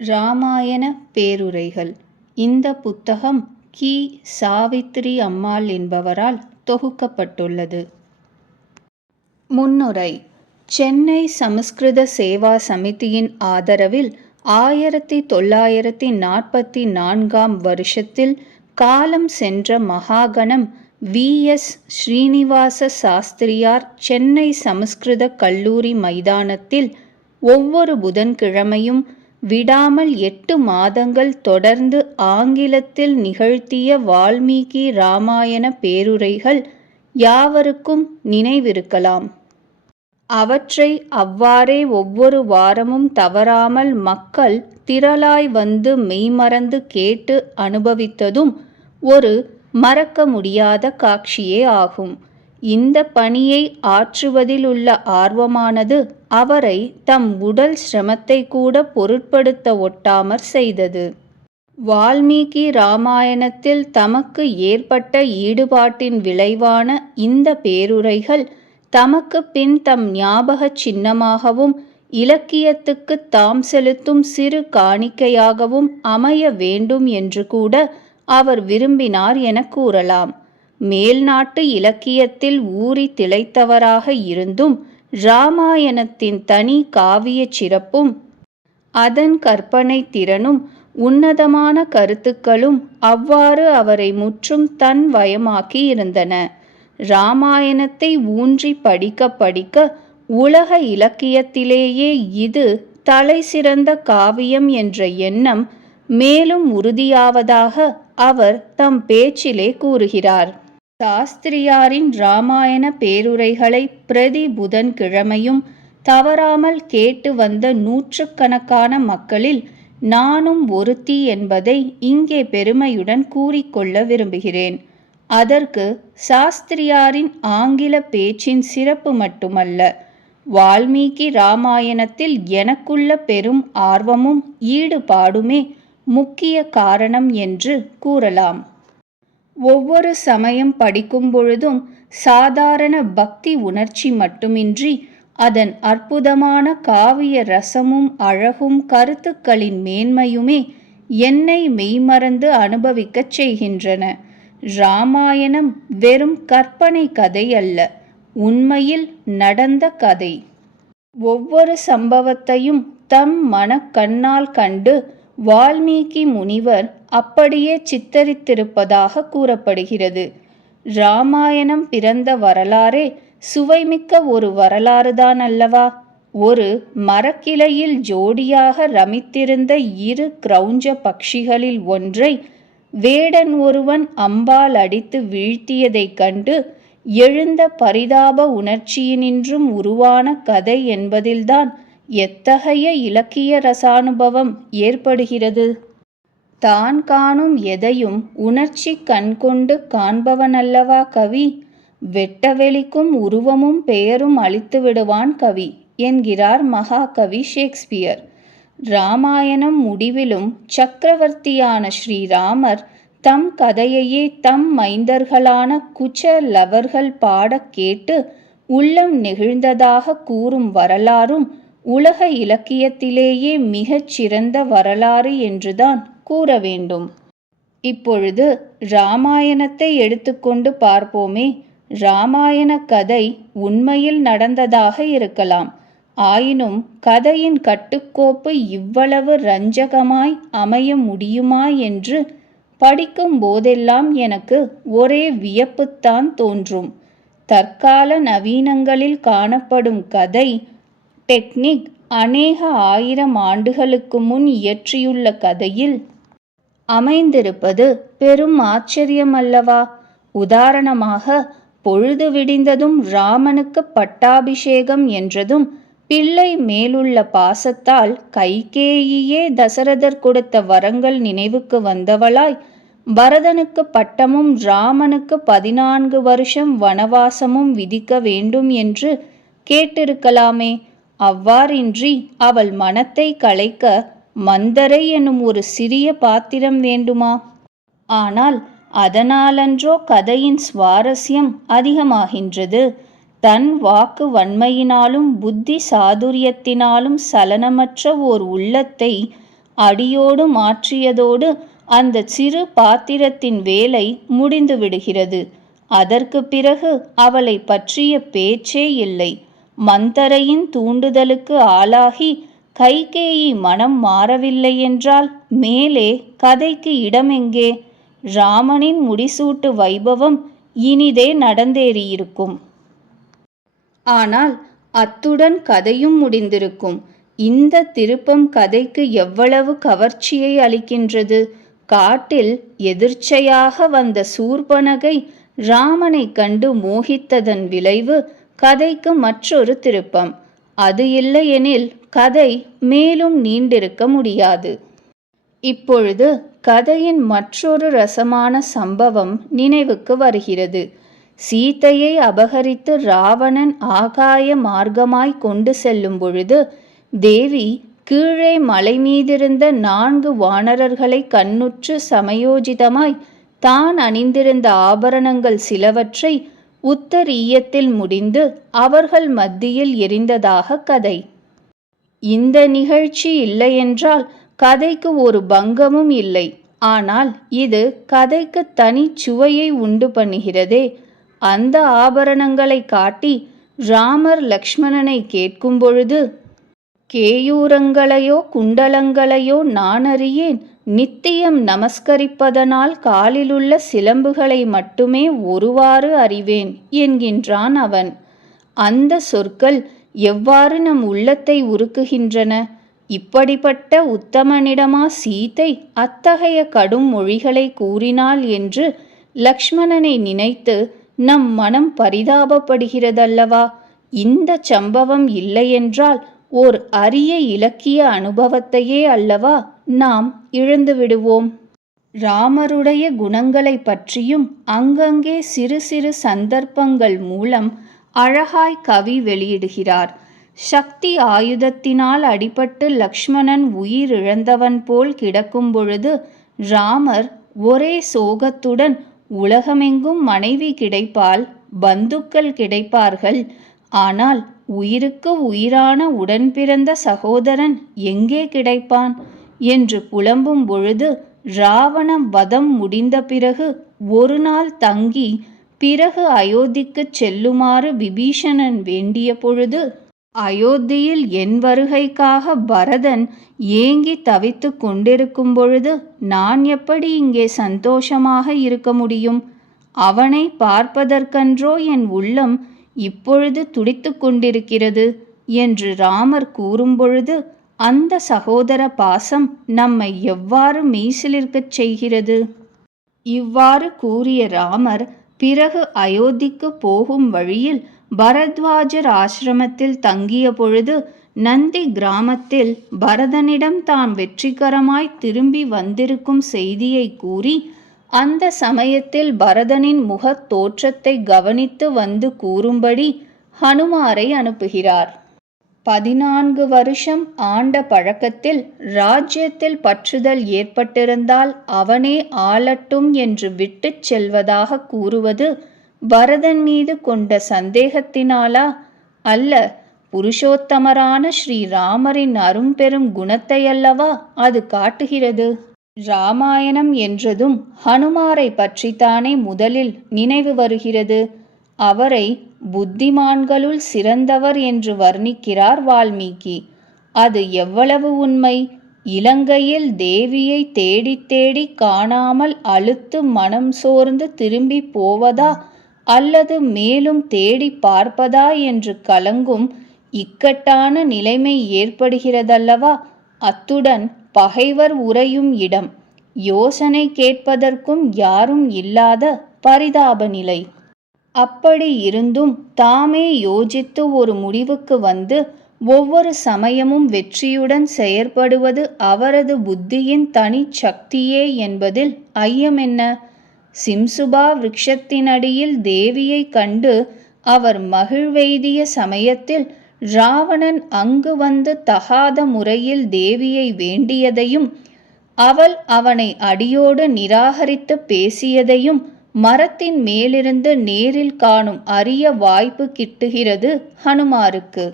இராமாயண பேருரைகள். இந்த புத்தகம் கி. சாவித்திரி அம்மாள் என்பவரால் தொகுக்கப்பட்டுள்ளது. முன்னுரை. சென்னை சமஸ்கிருத சேவா சமிதியின் ஆதரவில் 1944ஆம் வருஷத்தில் காலம் சென்ற மகாகணம் வி.எஸ். ஸ்ரீனிவாச சாஸ்திரியார் சென்னை சமஸ்கிருத கல்லூரி மைதானத்தில் ஒவ்வொரு புதன்கிழமையும் விடாமல் 8 மாதங்கள் தொடர்ந்து ஆங்கிலத்தில் நிகழ்த்திய வால்மீகி இராமாயண பேருரைகள் யாவருக்கும் நினைவிருக்கலாம். அவற்றை அவ்வாறே ஒவ்வொரு வாரமும் தவறாமல் மக்கள் திரளாய் வந்து மெய்மறந்து கேட்டு அனுபவித்ததும் ஒரு மறக்க முடியாத காட்சியே ஆகும். இந்த பணியை ஆற்றுவதில் உள்ள ஆர்வமானது அவரை தம் உடல் சிரமத்தை கூட பொருட்படுத்த ஒட்டாமற் செய்தது. வால்மீகி இராமாயணத்தில் தமக்கு ஏற்பட்ட ஈடுபாட்டின் விளைவான இந்த பேருரைகள் தமக்கு பின் தம் ஞாபகச் சின்னமாகவும் இலக்கியத்துக்குத் தாம் செலுத்தும் சிறு காணிக்கையாகவும் அமைய வேண்டும் என்று கூட அவர் விரும்பினார் எனக் கூறலாம். மேல்நாட்டு இலக்கியத்தில் ஊறி திளைத்தவராக இருந்தும் இராமாயணத்தின் தனி காவியச் சிறப்பும் அதன் கற்பனை திறனும் உன்னதமான கருத்துக்களும் அவ்வாறு அவரை முற்றும் தன் வயமாக்கி இருந்தன. இராமாயணத்தை ஊன்றி படிக்க படிக்க உலக இலக்கியத்திலேயே இது தலை சிறந்த காவியம் என்ற எண்ணம் மேலும் உறுதியாவதாக அவர் தம் பேச்சிலே கூறுகிறார். சாஸ்திரியாரின் இராமாயண பேருரைகளை பிரதி புதன்கிழமையும் தவறாமல் கேட்டு வந்த நூற்றுக்கணக்கான மக்களில் நானும் ஒருத்தி என்பதை இங்கே பெருமையுடன் கூறிக்கொள்ள விரும்புகிறேன். அதற்கு சாஸ்திரியாரின் ஆங்கில பேச்சின் சிறப்பு மட்டுமல்ல, வால்மீகி இராமாயணத்தில் எனக்குள்ள பெரும் ஆர்வமும் ஈடுபாடுமே முக்கிய காரணம் என்று கூறலாம். ஒவ்வொரு சமயம் படிக்கும் பொழுதும் சாதாரண பக்தி உணர்ச்சி மட்டுமின்றி அதன் அற்புதமான காவிய ரசமும் அழகும் கருத்துக்களின் மேன்மையுமே என்னை மெய்மறந்து அனுபவிக்கச் செய்கின்றன. இராமாயணம் வெறும் கற்பனை கதை அல்ல, உண்மையில் நடந்த கதை. ஒவ்வொரு சம்பவத்தையும் தம் மனக்கண்ணால் கண்டு வால்மீகி முனிவர் அப்படியே சித்தரித்திருப்பதாக கூறப்படுகிறது. இராமாயணம் பிறந்த வரலாறே சுவைமிக்க ஒரு வரலாறுதான் அல்லவா? ஒரு மரக்கிளையில் ஜோடியாக ரமித்திருந்த 2 கிரௌஞ்ச பக்ஷிகளில் ஒன்றை வேடன் ஒருவன் அம்பால் அடித்து வீழ்த்தியதைக் கண்டு எழுந்த பரிதாப உணர்ச்சியினின்றும் உருவான கதை என்பதில்தான் எத்தகைய இலக்கிய ரசானுபவம் ஏற்படுகிறது. தான் காணும் எதையும் உணர்ச்சி கண்கொண்டு காண்பவனல்லவா கவி. வெட்டவெளிக்கும் உருவமும் பெயரும் அளித்து விடுவான் கவி என்கிறார் மகாகவி ஷேக்ஸ்பியர். இராமாயணம் முடிவிலும் சக்கரவர்த்தியான ஸ்ரீராமர் தம் கதையையே தம் மைந்தர்களான குச்ச லவர்கள் பாடக் கேட்டு உள்ளம் நெகிழ்ந்ததாக கூறும் வரலாறும் உலக இலக்கியத்திலேயே மிகச் சிறந்த வரலாறு என்றுதான் கூற வேண்டும். இப்பொழுது இராமாயணத்தை எடுத்துக்கொண்டு பார்ப்போமே. இராமாயண கதை உண்மையில் நடந்ததாக இருக்கலாம். ஆயினும் கதையின் கட்டுக்கோப்பு இவ்வளவு ரஞ்சகமாய் அமைய முடியுமா என்று படிக்கும் போதெல்லாம் எனக்கு ஒரே வியப்புத்தான் தோன்றும். தற்கால நவீனங்களில் காணப்படும் கதை டெக்னிக் அநேக 1000 ஆண்டுகளுக்கு முன் இயற்றியுள்ள கதையில் அமைந்திருப்பது பெரும் ஆச்சரியமல்லவா? உதாரணமாக, பொழுது விடிந்ததும் ராமனுக்கு பட்டாபிஷேகம் என்றதும் பிள்ளை மேலுள்ள பாசத்தால் கைகேயியே தசரதர் கொடுத்த வரங்கள் நினைவுக்கு வந்தவளாய் பரதனுக்கு பட்டமும் ராமனுக்கு 14 வருஷம் வனவாசமும் விதிக்க வேண்டும் என்று கேட்டிருக்கலாமே. அவ்வாறின்றி அவள் மனத்தை கலைக்க மந்தரை எனும் ஒரு சிறிய பாத்திரம் வேண்டுமா? ஆனால் அதனாலன்றோ கதையின் சுவாரஸ்யம் அதிகமாகின்றது. தன் வாக்கு வன்மையினாலும் புத்தி சாதுரியத்தினாலும் சலனமற்ற ஓர் உள்ளத்தை அடியோடு மாற்றியதோடு அந்த சிறு பாத்திரத்தின் வேலை முடிந்து விடுகிறது. அதற்கு பிறகு அவளை பற்றிய பேச்சே இல்லை. மந்தரையின் தூண்டுதலுக்கு ஆளாகி கைகேயி மனம் மாறவில்லை என்றால் மேலே கதைக்கு இடமெங்கே? ராமனின் முடிசூட்டு வைபவம் இனிதே நடந்தேறியிருக்கும். ஆனால் அத்துடன் கதையும் முடிந்திருக்கும். இந்த திருப்பம் கதைக்கு எவ்வளவு கவர்ச்சியை அளிக்கின்றது! காட்டில் எதிர்ச்சையாக வந்த சூர்பனகை ராமனை கண்டு மோகித்ததன் விளைவு கதைக்கு மற்றொரு திருப்பம். அது இல்லையெனில் கதை மேலும் நீண்டிருக்க முடியாது. இப்பொழுது கதையின் மற்றொரு ரசமான சம்பவம் நினைவுக்கு வருகிறது. சீதையை அபகரித்து ராவணன் ஆகாய மார்க்கமாய் கொண்டு செல்லும் பொழுது தேவி கீழே மலை மீதிருந்த 4 வானரர்களை கண்ணுற்று சமயோஜிதமாய் தான் அணிந்திருந்த ஆபரணங்கள் சிலவற்றை உத்தரீயத்தில் முடிந்து அவர்கள் மத்தியில் எரிந்ததாக கதை. இந்த நிகழ்ச்சி இல்லையென்றால் கதைக்கு ஒரு பங்கமும் இல்லை. ஆனால் இது கதைக்கு தனி சுவையை உண்டு பண்ணுகிறதே. அந்த ஆபரணங்களை காட்டி ராமர் லக்ஷ்மணனை கேட்கும் பொழுது, கேயூரங்களையோ குண்டலங்களையோ நான் அறியேன், நித்தியம் நமஸ்கரிப்பதனால் காலிலுள்ள சிலம்புகளை மட்டுமே ஒருவாறு அறிவேன் என்கின்றான் அவன். அந்த சொற்கள் எவ்வாறு நம் உள்ளத்தை உருக்குகின்றன! இப்படிப்பட்ட உத்தமனிடமா சீதை அத்தகைய கடும் மொழிகளை கூறினாள் என்று லக்ஷ்மணனை நினைத்து நம் மனம் பரிதாபப்படுகிறதல்லவா? இந்த சம்பவம் இல்லையென்றால் ஓர் அரிய இலக்கிய அனுபவத்தையே அல்லவா நாம் இழந்து விடுவோம். ராமருடைய குணங்களை பற்றியும் அங்கங்கே சிறு சிறு சந்தர்ப்பங்கள் மூலம் அழகாய் கவி வெளியிடுகிறார். சக்தி ஆயுதத்தினால் அடிபட்டு லக்ஷ்மணன் உயிரிழந்தவன் போல் கிடக்கும் பொழுது ராமர் ஒரே சோகத்துடன், உலகமெங்கும் மனைவி கிடைப்பால், பந்துக்கள் கிடைப்பார்கள், ஆனால் உயிருக்கு உயிரான உடன் பிறந்த சகோதரன் எங்கே கிடைப்பான் என்று புலம்பும் பொழுது, ராவண வதம் முடிந்த பிறகு ஒரு நாள் தங்கி பிறகு அயோத்திக்குச் செல்லுமாறு விபீஷணன் வேண்டிய பொழுது, அயோத்தியில் என் வருகைக்காக பரதன் ஏங்கி தவித்து கொண்டிருக்கும் பொழுது நான் எப்படி இங்கே சந்தோஷமாக இருக்க முடியும்? அவனை பார்ப்பதற்கன்றோ என் உள்ளம் இப்பொழுது துடித்து கொண்டிருக்கிறது என்று ராமர் கூறும்பொழுது அந்த சகோதர பாசம் நம்மை எவ்வாறு மெய்சிலிர்க்கச் செய்கிறது! இவ்வாறு கூறிய ராமர் பிறகு அயோத்திக்கு போகும் வழியில் பரத்வாஜர் ஆசிரமத்தில் தங்கிய பொழுது நந்தி கிராமத்தில் பரதனிடம் தான் வெற்றிகரமாய் திரும்பி வந்திருக்கும் செய்தியை கூறி, அந்த சமயத்தில் பரதனின் முகத் தோற்றத்தை கவனித்து வந்து கூறும்படி ஹனுமாரை அனுப்புகிறார். 14 வருஷம் ஆண்ட பழக்கத்தில் ராஜ்யத்தில் பற்றுதல் ஏற்பட்டிருந்தால் அவனே ஆளட்டும் என்று விட்டுச் செல்வதாக கூறுவது பரதன் மீது கொண்ட சந்தேகத்தினாலா? அல்ல, புருஷோத்தமரான ஸ்ரீராமரின் அரும்பெரும் குணத்தையல்லவா அது காட்டுகிறது. ராமாயணம் என்றதும் ஹனுமாரை பற்றித்தானே முதலில் நினைவு வருகிறது. அவரை புத்திமான்களுள் சிறந்தவர் என்று வர்ணிக்கிறார் வால்மீகி. அது எவ்வளவு உண்மை! இலங்கையில் தேவியை தேடித் தேடி காணாமல் அலுத்து மனம் சோர்ந்து திரும்பி போவதா அல்லது மேலும் தேடி பார்ப்பதா என்று கலங்கும் இக்கட்டான நிலைமை ஏற்படுகிறதல்லவா? அத்துடன் பகைவர் உறையும் இடம், யோசனை கேட்பதற்கும் யாரும் இல்லாத பரிதாப நிலை. அப்படி இருந்தும் தாமே யோசித்து ஒரு முடிவுக்கு வந்து ஒவ்வொரு சமயமும் வெற்றியுடன் செயற்படுவது அவரது புத்தியின் தனி சக்தியே என்பதில் ஐயமென்ன? சிம்சுபா விருட்சத்தினடியில் தேவியை கண்டு அவர் மகிழ்வெய்திய சமயத்தில் ராவணன் அங்கு வந்து தகாத முறையில் தேவியை வேண்டியதையும் அவள் அவனை அடியோடு நிராகரித்து பேசியதையும் மரத்தின் மேலிருந்து நேரில் காணும் அரிய வாய்ப்பு கிட்டுகிறது ஹனுமாருக்கு.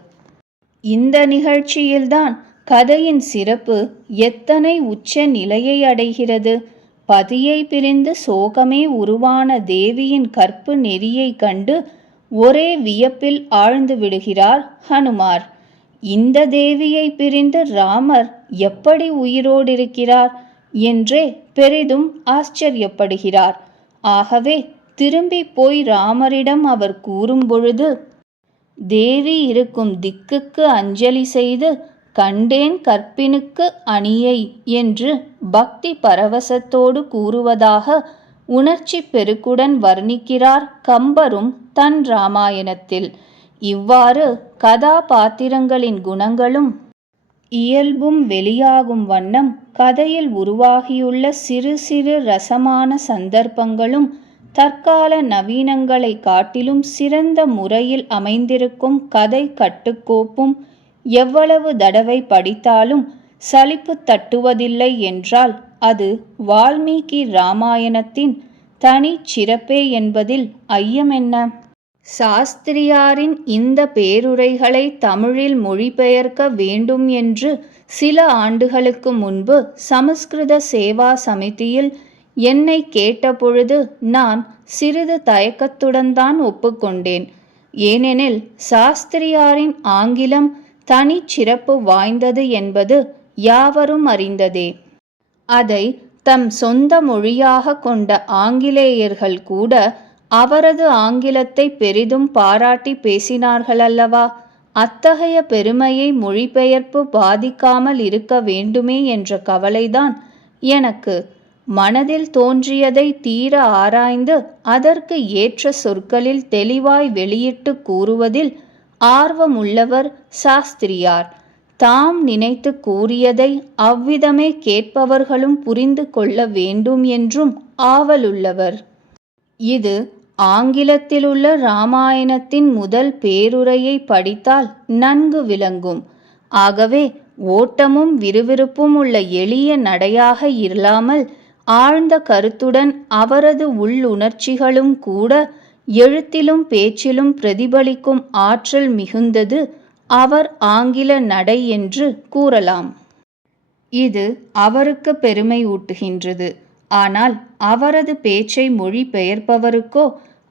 இந்த நிகழ்ச்சியில்தான் கதையின் சிறப்பு எத்தனை உச்ச நிலையை அடைகிறது! பதியை பிரிந்து சோகமே உருவான தேவியின் கற்பு நெறியை கண்டு ஒரே வியப்பில் ஆழ்ந்து விடுகிறார் ஹனுமார். இந்த தேவியை பிரிந்து ராமர் எப்படி உயிரோடிருக்கிறார் என்றே பெரிதும் ஆச்சரியப்படுகிறார். ஆகவே திரும்பி போய் ராமரிடம் அவர் கூறும்பொழுது, தேவி இருக்கும் திக்குக்கு அஞ்சலி செய்து கண்டேன் கற்பினுக்கு அணியை என்று பக்தி பரவசத்தோடு கூறுவதாக உணர்ச்சி பெருக்குடன் வர்ணிக்கிறார் கம்பரும் தன் இராமாயணத்தில். இவ்வாறு கதாபாத்திரங்களின் குணங்களும் இயல்பும் வெளியாகும் வண்ணம் கதையில் உருவாகியுள்ள சிறு சிறு ரசமான சந்தர்ப்பங்களும் தற்கால நவீனங்களை காட்டிலும் சிறந்த முறையில் அமைந்திருக்கும் கதை கட்டுக்கோப்பும் எவ்வளவு தடவை படித்தாலும் சலிப்பு தட்டுவதில்லை என்றால் அது வால்மீகி இராமாயணத்தின் தனி சிறப்பே என்பதில் ஐயமென்ன? சாஸ்திரியாரின் இந்த பேருரைகளை தமிழில் மொழிபெயர்க்க வேண்டும் என்று சில ஆண்டுகளுக்கு முன்பு சமஸ்கிருத சேவா சமிதியில் என்னை கேட்டபொழுது நான் சிறிது தயக்கத்துடன் தான் ஒப்புக்கொண்டேன். ஏனெனில் சாஸ்திரியாரின் ஆங்கிலம் தனி சிறப்பு வாய்ந்தது என்பது யாவரும் அறிந்ததே. அதை தம் சொந்த மொழியாக கொண்ட ஆங்கிலேயர்கள் கூட அவரது ஆங்கிலத்தை பெரிதும் பாராட்டி பேசினார்களல்லவா? அத்தகைய பெருமையை மொழிபெயர்ப்பு பாதிக்காமல் இருக்க வேண்டுமே என்ற கவலைதான் எனக்கு. மனதில் தோன்றியதை தீர ஆராய்ந்து அதற்கு ஏற்ற சொற்களில் தெளிவாய் வெளியிட்டு கூறுவதில் ஆர்வமுள்ளவர் சாஸ்திரியார். தாம் நினைத்து கூறியதை அவ்விதமே கேட்பவர்களும் புரிந்து கொள்ள வேண்டும் என்றும் ஆவலுள்ளவர். இது ஆங்கிலத்திலுள்ள இராமாயணத்தின் முதல் பேருரையை படித்தால் நன்கு விளங்கும். ஆகவே ஓட்டமும் விறுவிறுப்பும் உள்ள எளிய நடையாக இல்லாமல் ஆழ்ந்த கருத்துடன் அவரது உள்ளுணர்ச்சிகளும் கூட எழுத்திலும் பேச்சிலும் பிரதிபலிக்கும் ஆற்றல் மிகுந்தது அவர் ஆங்கில நடை என்று கூறலாம். இது அவருக்கு பெருமை ஊட்டுகின்றது. ஆனால் அவரது பேச்சை மொழிபெயர்ப்பவருக்கோ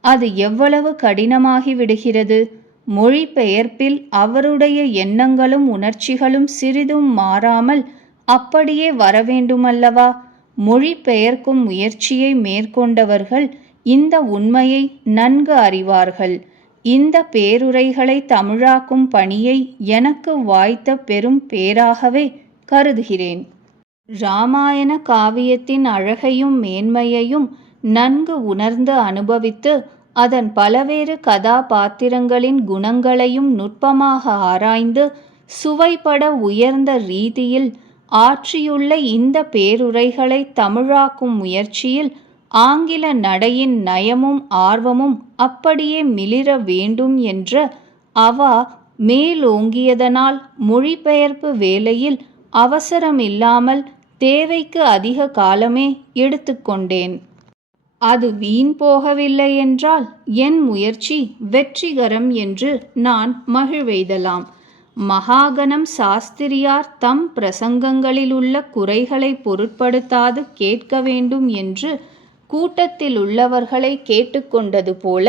அது எவ்வளவு கடினமாகி விடுகிறது. மொழிபெயர்ப்பில் அவருடைய எண்ணங்களும் உணர்ச்சிகளும் சிறிதும் மாறாமல் அப்படியே வரவேண்டுமல்லவா? மொழிபெயர்க்கும் முயற்சியை மேற்கொண்டவர்கள் இந்த உண்மையை நன்கு அறிவார்கள். இந்த பேருரைகளை தமிழாக்கும் பணியை எனக்கு வாய்த்த பெரும் பேராகவே கருதுகிறேன். இராமாயண காவியத்தின் அழகையும் மேன்மையையும் நன்கு உணர்ந்து அனுபவித்து அதன் பலவேறு கதாபாத்திரங்களின் குணங்களையும் நுட்பமாக ஆராய்ந்து சுவைபட உயர்ந்த ரீதியில் ஆற்றியுள்ள இந்த பேருரைகளை தமிழாக்கும் முயற்சியில் ஆங்கில நடையின் நயமும் ஆர்வமும் அப்படியே மிளிர வேண்டும் என்ற அவா மேலோங்கியதனால் மொழிபெயர்ப்பு வேலையில் அவசரமில்லாமல் தேவைக்கு அதிக காலமே எடுத்துக்கொண்டேன். அது வீண் போகவில்லை என்றால் என் முயற்சி வெற்றிகரம் என்று நான் மகிழ்வெய்தலாம். மகாகணம் சாஸ்திரியார் தம் பிரசங்கங்களில் உள்ள குறைகளை பொருட்படுத்தாது கேட்க வேண்டும் என்று கூட்டத்தில் உள்ளவர்களை கேட்டுக்கொண்டது போல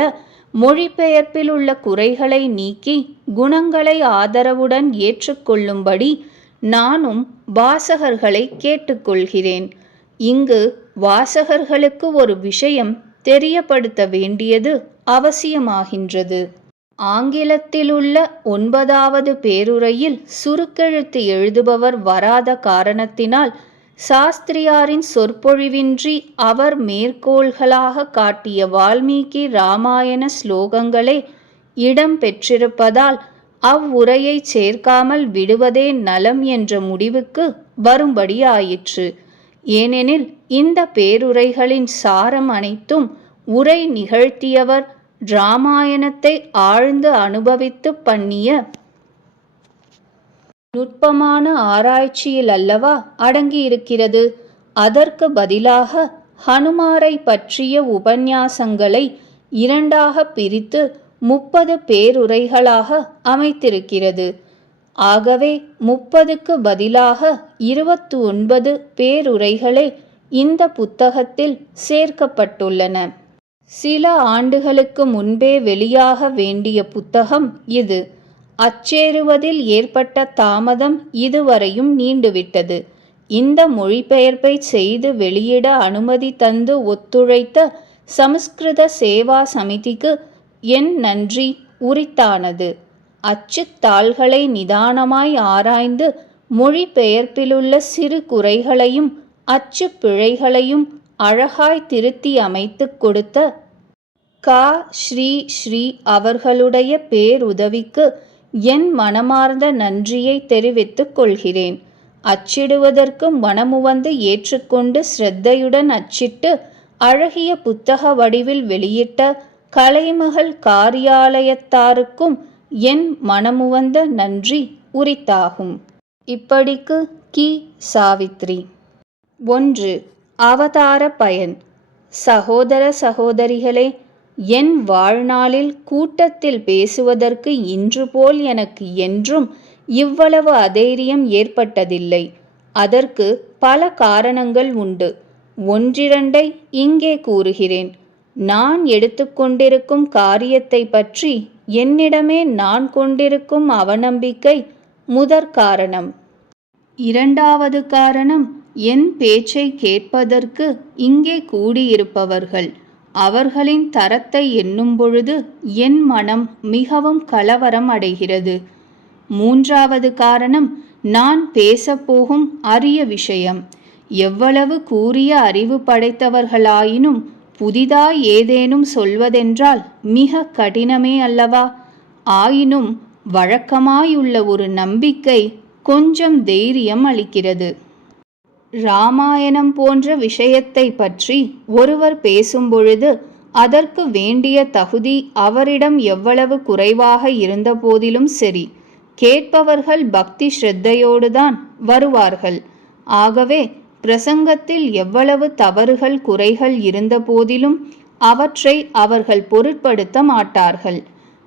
மொழிபெயர்ப்பில் உள்ள குறைகளை நீக்கி குணங்களை ஆதரவுடன் ஏற்றுக்கொள்ளும்படி நானும் வாசகர்களை கேட்டுக்கொள்கிறேன். இங்கு வாசகர்களுக்கு ஒரு விஷயம் தெரியப்படுத்த வேண்டியது அவசியமாகின்றது. ஆங்கிலத்திலுள்ள 9வது பேருரையில் சுருக்கெழுத்து எழுதுபவர் வராத காரணத்தினால் சாஸ்திரியாரின் சொற்பொழிவின்றி அவர் மேற்கோள்களாக காட்டிய வால்மீகி இராமாயண ஸ்லோகங்களே இடம் பெற்றிருப்பதால் அவ்வுரையை சேர்க்காமல் விடுவதே நலம் என்ற முடிவுக்கு வரும்படி ஆயிற்று. ஏனெனில் இந்த பேருரைகளின் சாரம் அனைத்தும் உரை நிகழ்த்தியவர் இராமாயணத்தை ஆழ்ந்து அனுபவித்து பண்ணிய நுட்பமான ஆராய்ச்சியில் அல்லவா அடங்கியிருக்கிறது. அதற்கு பதிலாக ஹனுமாரை பற்றிய உபன்யாசங்களை 2ஆக பிரித்து 30 பேருரைகளாக அமைத்திருக்கிறது. ஆகவே 30க்கு பதிலாக 29 பேருரைகளே இந்த புத்தகத்தில் சேர்க்கப்பட்டுள்ளன. சில ஆண்டுகளுக்கு முன்பே வெளியாக வேண்டிய புத்தகம் இது. அச்சேருவதில் ஏற்பட்ட தாமதம் இதுவரையும் நீண்டுவிட்டது. இந்த மொழிபெயர்ப்பை செய்து வெளியிட அனுமதி தந்து ஒத்துழைத்த சமஸ்கிருத சேவா சமிதிக்கு என் நன்றி உரித்தானது. அச்சுத் தாள்களை நிதானமாய் ஆராய்ந்து மொழிபெயர்ப்பிலுள்ள சிறு குறைகளையும் அச்சு பிழைகளையும் அழகாய் திருத்தி அமைத்து கொடுத்த கா. ஸ்ரீ அவர்களுடைய பேருதவிக்கு என் மனமார்ந்த நன்றியை தெரிவித்துக் கொள்கிறேன். அச்சிடுவதற்கு மனமுவந்து ஏற்றுக்கொண்டு சிரத்தையுடன் அச்சிட்டு அழகிய புத்தக வடிவில் வெளியிட்ட கலைமகள் காரியாலயத்தாருக்கும் என் மனமுவந்த நன்றி உரித்தாகும். இப்படிக்கு கி. சாவித்ரி. 1. அவதார பயன். சகோதர சகோதரிகளே, என் வாழ்நாளில் கூட்டத்தில் பேசுவதற்கு இன்று போல் எனக்கு என்றும் இவ்வளவு அதைரியம் ஏற்பட்டதில்லை. அதற்கு பல காரணங்கள் உண்டு. ஒன்றிரண்டை இங்கே கூறுகிறேன். நான் எடுத்துக்கொண்டிருக்கும் காரியத்தை பற்றி என்னிடமே நான் கொண்டிருக்கும் அவநம்பிக்கை முதற் காரணம். 2வது காரணம், என் பேச்சை கேட்பதற்கு இங்கே கூடியிருப்பவர்கள். அவர்களின் தரத்தை எண்ணும் பொழுது என் மனம் மிகவும் கலவரம் அடைகிறது. 3வது காரணம், நான் பேசப்போகும் அரிய விஷயம். எவ்வளவு கூரிய அறிவு படைத்தவர்களாயினும் புதிதாய் ஏதேனும் சொல்வதென்றால் மிக கடினமே அல்லவா? ஆயினும் வழக்கமாயுள்ள ஒரு நம்பிக்கை கொஞ்சம் தைரியம் அளிக்கிறது. இராமாயணம் போன்ற விஷயத்தை பற்றி ஒருவர் பேசும்பொழுது அதற்கு வேண்டிய தகுதி அவரிடம் எவ்வளவு குறைவாக இருந்த போதிலும் சரி, கேட்பவர்கள் பக்தி ஸ்ரத்தையோடுதான் வருவார்கள். ஆகவே பிரசங்கத்தில் எவ்வளவு தவறுகள் குறைகள் இருந்த போதிலும் அவற்றை அவர்கள் பொருட்படுத்த மாட்டார்கள்.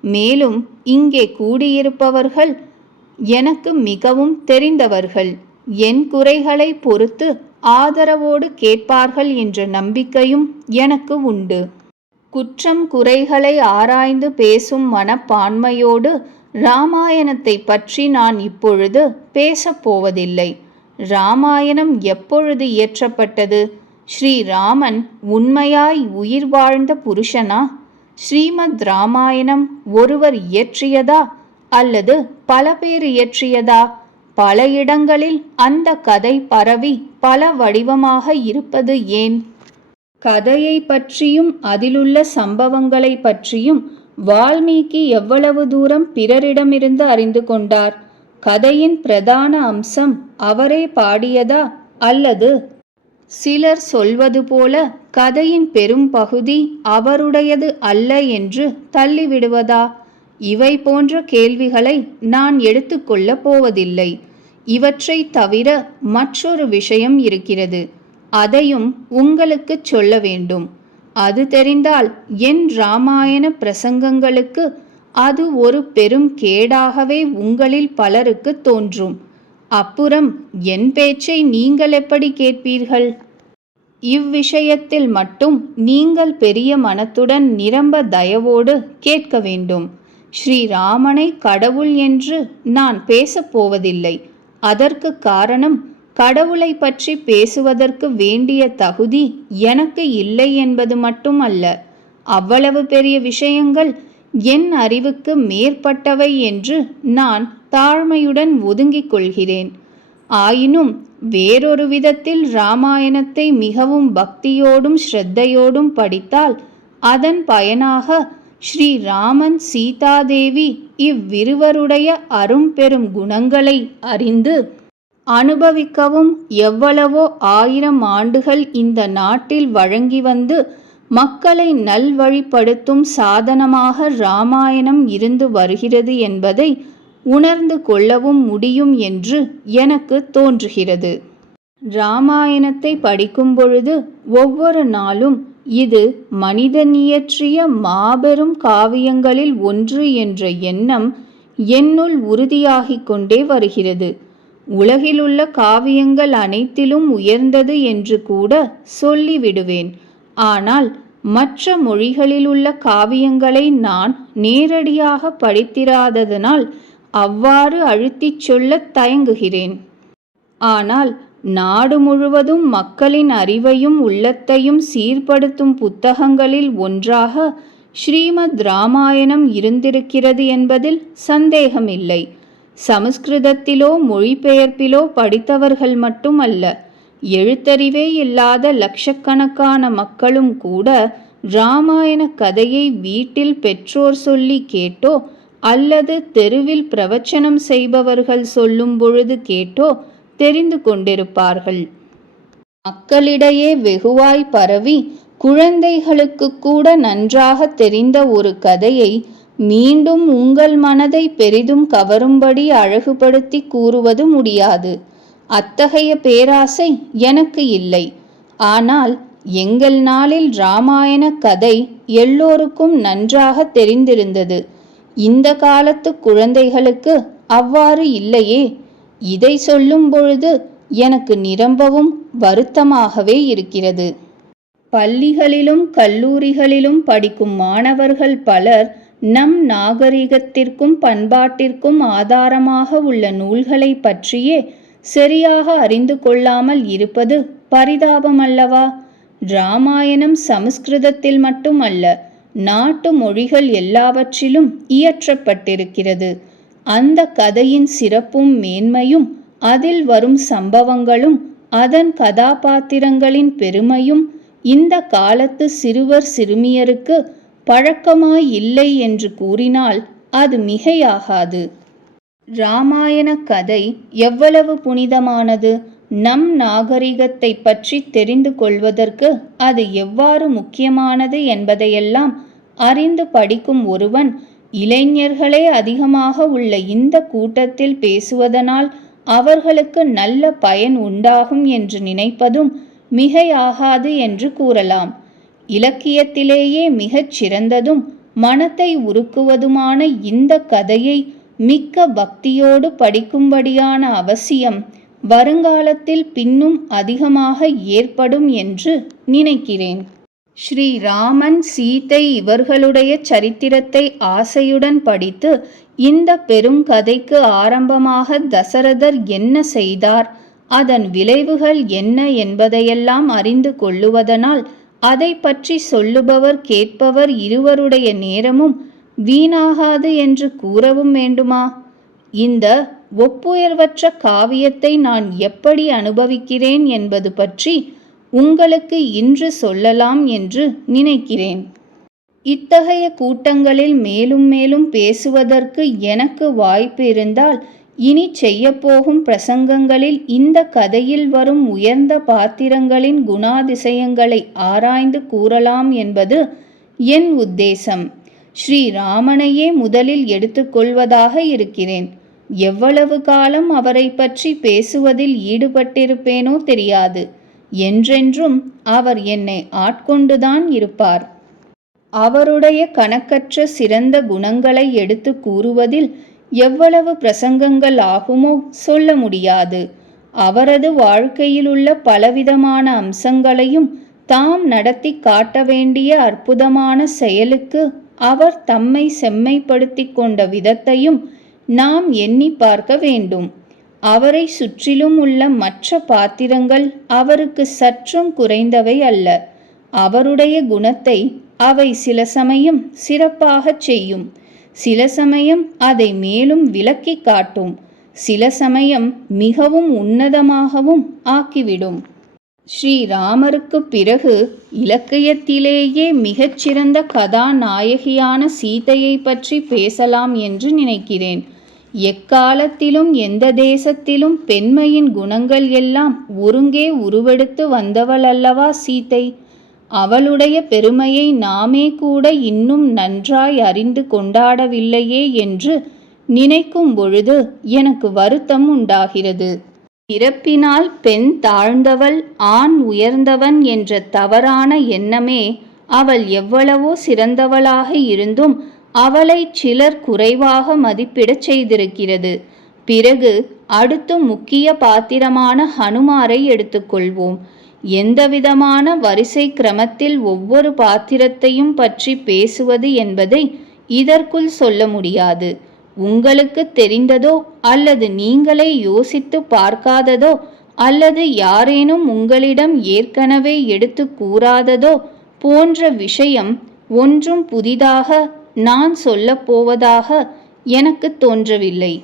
மேலும் இங்கே கூடியிருப்பவர்கள் எனக்கு மிகவும் தெரிந்தவர்கள். என் குறைகளை பொறுத்து ஆதரவோடு கேட்பார்கள் என்ற நம்பிக்கையும் எனக்கு உண்டு. குற்றம் குறைகளை ஆராய்ந்து பேசும் மனப்பான்மையோடு இராமாயணத்தை பற்றி நான் இப்பொழுது பேசப்போவதில்லை. இராமாயணம் எப்பொழுது இயற்றப்பட்டது? ஸ்ரீராமன் உண்மையாய் உயிர் வாழ்ந்த புருஷனா? ஸ்ரீமத் இராமாயணம் ஒருவர் இயற்றியதா அல்லது பல பேர் இயற்றியதா? பல இடங்களில் அந்த கதை பரவி பல வடிவமாக இருப்பது ஏன்? கதையை பற்றியும் அதிலுள்ள சம்பவங்களை பற்றியும் வால்மீகி எவ்வளவு தூரம் பிறரிடமிருந்து அறிந்து கொண்டார்? கதையின் பிரதான அம்சம் அவரே பாடியதா அல்லது சிலர் சொல்வது போல கதையின் பெரும் பகுதி அவருடையது அல்ல என்று தள்ளிவிடுவதா? இவை போன்ற கேள்விகளை நான் எடுத்துக்கொள்ளப் போவதில்லை. இவற்றை தவிர மற்றொரு விஷயம் இருக்கிறது. அதையும் உங்களுக்கு சொல்ல வேண்டும். அது தெரிந்தால் என் இராமாயண பிரசங்கங்களுக்கு அது ஒரு பெரும் கேடாகவே உங்களில் பலருக்கு தோன்றும். அப்புறம் என் பேச்சை நீங்கள் எப்படி கேட்பீர்கள்? இவ்விஷயத்தில் மட்டும் நீங்கள் பெரிய மனத்துடன் நிரம்ப தயவோடு கேட்க வேண்டும். ஸ்ரீராமனை கடவுள் என்று நான் பேசப்போவதில்லை. அதற்கு காரணம், கடவுளை பற்றி பேசுவதற்கு வேண்டிய தகுதி எனக்கு இல்லை என்பது மட்டும் அல்ல. அவ்வளவு பெரிய விஷயங்கள் என் அறிவுக்கு மேற்பட்டவை என்று நான் தாழ்மையுடன் ஒதுங்கிக் கொள்கிறேன். ஆயினும் வேறொரு விதத்தில் இராமாயணத்தை மிகவும் பக்தியோடும் ஸ்ரத்தையோடும் படித்தால் அதன் பயனாக ஸ்ரீராமன் சீதாதேவி இவ்விருவருடைய அரும்பெரும் குணங்களை அறிந்து அனுபவிக்கவும் எவ்வளவோ 1000 ஆண்டுகள் இந்த நாட்டில் வழங்கி வந்து மக்களை நல்வழிப்படுத்தும் சாதனமாக இராமாயணம் இருந்து வருகிறது என்பதை உணர்ந்து கொள்ளவும் முடியும் என்று எனக்கு தோன்றுகிறது. இராமாயணத்தை படிக்கும் பொழுது ஒவ்வொரு நாளும் இது மனிதன் இயற்றிய மாபெரும் காவியங்களில் ஒன்று என்ற எண்ணம் என்னுள் உறுதியாகிக் கொண்டே வருகிறது. உலகிலுள்ள காவியங்கள் அனைத்திலும் உயர்ந்தது என்று கூட சொல்லிவிடுவேன். ஆனால் மற்ற மொழிகளிலுள்ள காவியங்களை நான் நேரடியாக படித்திராததனால் அவ்வாறு அழுத்திச் சொல்லத் தயங்குகிறேன். ஆனால் நாடு முழுவதும் மக்களின் அறிவையும் உள்ளத்தையும் சீர்படுத்தும் புத்தகங்களில் ஒன்றாக ஸ்ரீமத் ராமாயணம் இருந்திருக்கிறது என்பதில் சந்தேகமில்லை. சமஸ்கிருதத்திலோ மொழிபெயர்ப்பிலோ படித்தவர்கள் மட்டுமல்ல, எழுத்தறிவே இல்லாத லட்சக்கணக்கான மக்களும் கூட ராமாயண கதையை வீட்டில் பெற்றோர் சொல்லி கேட்டோ அல்லது தெருவில் பிரவச்சனம் செய்பவர்கள் சொல்லும் பொழுது கேட்டோ தெரிந்து கொண்டிருப்பார்கள். மக்களிடையே வெகுவாய் பரவி குழந்தைகளுக்கு கூட நன்றாக தெரிந்த ஒரு கதையை மீண்டும் உங்கள் மனதை பெரிதும் கவரும்படி அழகுபடுத்தி கூறுவது முடியாது. அத்தகைய பேராசை எனக்கு இல்லை. ஆனால் எங்கள் நாளில் ராமாயண கதை எல்லோருக்கும் நன்றாக தெரிந்திருந்தது. இந்த காலத்து குழந்தைகளுக்கு அவ்வாறு இல்லையே. இதை சொல்லும் பொழுது எனக்கு நிரம்பவும் வருத்தமாகவே இருக்கிறது. பள்ளிகளிலும் கல்லூரிகளிலும் படிக்கும் மாணவர்கள் பலர் நம் நாகரிகத்திற்கும் பண்பாட்டிற்கும் ஆதாரமாக உள்ள நூல்களை பற்றியே சரியாக அறிந்து கொள்ளாமல் இருப்பது பரிதாபம் அல்லவா? ராமாயணம் சமஸ்கிருதத்தில் மட்டுமல்ல, நாட்டு மொழிகள் எல்லாவற்றிலும் இயற்றப்பட்டிருக்கிறது. அந்த கதையின் சிறப்பும் மேன்மையும், அதில் வரும் சம்பவங்களும், அதன் கதாபாத்திரங்களின் பெருமையும் இந்த காலத்து சிறுவர் சிறுமியருக்கு பழக்கமாய் இல்லை என்று கூறினால் அது மிகையாகாது. ராமாயண கதை எவ்வளவு புனிதமானது! நம் நாகரிகத்தை பற்றி தெரிந்து கொள்வதற்கு அது எவ்வாறு முக்கியமானது என்பதையெல்லாம் அறிந்து படிக்கும் ஒருவன் இளைஞர்களே அதிகமாக உள்ள இந்த கூட்டத்தில் பேசுவதனால் அவர்களுக்கு நல்ல பயன் உண்டாகும் என்று நினைப்பதும் மிகையாகாது என்று கூறலாம். இலக்கியத்திலேயே மிகச் சிறந்ததும் மனத்தை உருக்குவதுமான இந்த கதையை மிக்க பக்தியோடு படிக்கும்படியான அவசியம் வருங்காலத்தில் பின்னும் அதிகமாக ஏற்படும் என்று நினைக்கிறேன். ஸ்ரீராமன், சீதை இவர்களுடைய சரித்திரத்தை ஆசையுடன் படித்து இந்த பெருங்கதைக்கு ஆரம்பமாக தசரதர் என்ன செய்தார், அதன் விளைவுகள் என்ன என்பதையெல்லாம் அறிந்து கொள்ளுவதனால் அதை பற்றி சொல்லுபவர் கேட்பவர் இருவருடைய நேரமும் வீணாகாது என்று கூறவும் வேண்டுமா? இந்த ஒப்புயர்வற்ற காவியத்தை நான் எப்படி அனுபவிக்கிறேன் என்பது பற்றி உங்களுக்கு இன்று சொல்லலாம் என்று நினைக்கிறேன். இத்தகைய கூட்டங்களில் மேலும் மேலும் பேசுவதற்கு எனக்கு வாய்ப்பு இருந்தால் இனி செய்யப்போகும் பிரசங்கங்களில் இந்த கதையில் வரும் உயர்ந்த பாத்திரங்களின் குணாதிசயங்களை ஆராய்ந்து கூறலாம் என்பது என் உத்தேசம். ஸ்ரீராமனையே முதலில் எடுத்துக்கொள்வதாக இருக்கிறேன். எவ்வளவு காலம் அவரை பற்றி பேசுவதில் ஈடுபட்டிருப்பேனோ தெரியாது. என்றென்றும் அவர் என்னை ஆட்கொண்டுதான் இருப்பார். அவருடைய கணக்கற்ற சிறந்த குணங்களை எடுத்து கூறுவதில் எவ்வளவு பிரசங்கங்கள் ஆகுமோ சொல்ல முடியாது. அவரது வாழ்க்கையிலுள்ள பலவிதமான அம்சங்களையும் தாம் நடத்தி காட்ட வேண்டிய அற்புதமான செயலுக்கு அவர் தம்மை செம்மைப்படுத்தி கொண்ட விதத்தையும் நாம் எண்ணி பார்க்க வேண்டும். அவரை சுற்றிலும் உள்ள மற்ற பாத்திரங்கள் அவருக்கு சற்றும் குறைந்தவை அல்ல. அவருடைய குணத்தை அவை சில சமயம் சிறப்பாகச் செய்யும், சில சமயம் அதை மேலும் விளக்கி காட்டும், சில சமயம் மிகவும் உன்னதமாகவும் ஆக்கிவிடும். ஸ்ரீராமருக்கு பிறகு இலக்கியத்திலேயே மிகச்சிறந்த கதாநாயகியான சீதையை பற்றி பேசலாம் என்று நினைக்கிறேன். எக்காலத்திலும் எந்த தேசத்திலும் பெண்மையின் குணங்கள் எல்லாம் ஒருங்கே உருவெடுத்து வந்தவள் அல்லவா சீதை. அவளுடைய பெருமையை நாமே கூட இன்னும் நன்றாய் அறிந்து கொண்டாடவில்லையே என்று நினைக்கும் பொழுது எனக்கு வருத்தம் உண்டாகிறது. பிறப்பினால் பெண் தாழ்ந்தவள், ஆண் உயர்ந்தவன் என்ற தவறான எண்ணமே அவள் எவ்வளவோ சிறந்தவளாக இருந்தும் அவளை சிலர் குறைவாக மதிப்பிடச் செய்திருக்கிறது. பிறகு அடுத்து முக்கிய பாத்திரமான ஹனுமாரை எடுத்துக்கொள்வோம். எந்தவிதமான வரிசை கிரமத்தில் ஒவ்வொரு பாத்திரத்தையும் பற்றி பேசுவது என்பதை இதற்குள் சொல்ல முடியாது. உங்களுக்கு தெரிந்ததோ அல்லது நீங்களே யோசித்து பார்க்காததோ அல்லது யாரேனும் உங்களிடம் ஏற்கனவே எடுத்து கூறாததோ போன்ற விஷயம் ஒன்றும் புதிதாக நான் சொல்லப்போவதாக எனக்கு தோன்றவில்லை.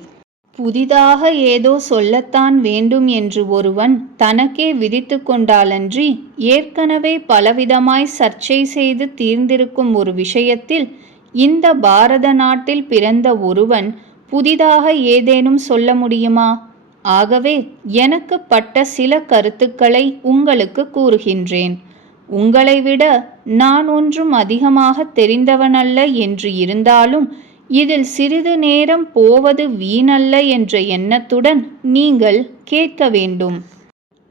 புதிதாக ஏதோ சொல்லத்தான் வேண்டும் என்று ஒருவன் தனக்கே விதித்து கொண்டாலன்றி ஏற்கனவே பலவிதமாய் சர்ச்சை செய்து தீர்ந்திருக்கும் ஒரு விஷயத்தில் இந்த பாரத நாட்டில் பிறந்த ஒருவன் புதிதாக ஏதேனும் சொல்ல முடியுமா? ஆகவே எனக்கு பட்ட சில கருத்துக்களை உங்களுக்கு கூறுகின்றேன். உங்களை விட நான் ஒன்றும் அதிகமாக தெரிந்தவனல்ல என்று இருந்தாலும் இதில் சிறிது நேரம் போவது வீணல்ல என்ற எண்ணத்துடன் நீங்கள் கேட்க வேண்டும்.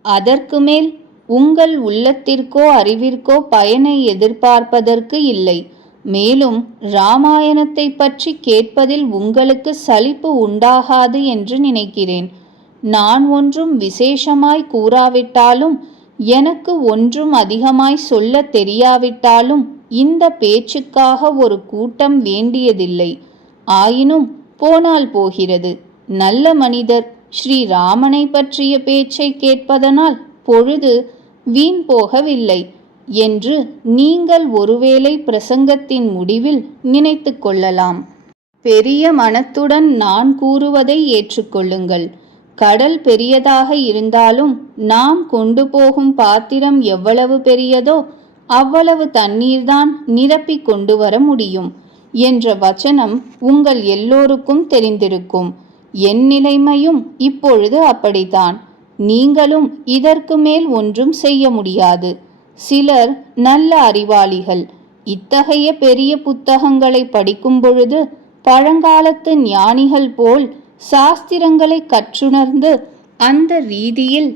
அதற்கு மேல் உங்கள் உள்ளத்திற்கோ அறிவிற்கோ பயனை எதிர்பார்ப்பதற்கு இல்லை. மேலும் இராமாயணத்தை பற்றி கேட்பதில் உங்களுக்கு சலிப்பு உண்டாகாது என்று நினைக்கிறேன். நான் ஒன்றும் விசேஷமாய் கூறாவிட்டாலும் எனக்கு ஒன்றும் அதிகமாய் சொல்ல தெரியாவிட்டாலும் இந்த பேச்சுக்காக ஒரு கூட்டம் வேண்டியதில்லை. ஆயினும் போனால் போகிறது. நல்ல மனிதர் ஸ்ரீராமனை பற்றிய பேச்சை கேட்பதனால் பொழுது வீண் போகவில்லை என்று நீங்கள் ஒருவேளை பிரசங்கத்தின் முடிவில் நினைத்து கொள்ளலாம். பெரிய மனத்துடன் நான் கூறுவதை ஏற்றுக்கொள்ளுங்கள். கடல் பெரியதாக இருந்தாலும் நாம் கொண்டு போகும் பாத்திரம் எவ்வளவு பெரியதோ அவ்வளவு தண்ணீர்தான் நிரப்பி கொண்டு வர முடியும் என்ற வசனம் உங்கள் எல்லோருக்கும் தெரிந்திருக்கும். என் நிலைமையும் இப்பொழுது அப்படித்தான். நீங்களும் இதற்கு மேல் ஒன்றும் செய்ய முடியாது. சிலர் நல்ல அறிவாளிகள். இத்தகைய பெரிய புத்தகங்களை படிக்கும் பொழுது பழங்காலத்து ஞானிகள் போல் சாஸ்திரங்களை கற்றுணர்ந்து அந்த ரீதியில்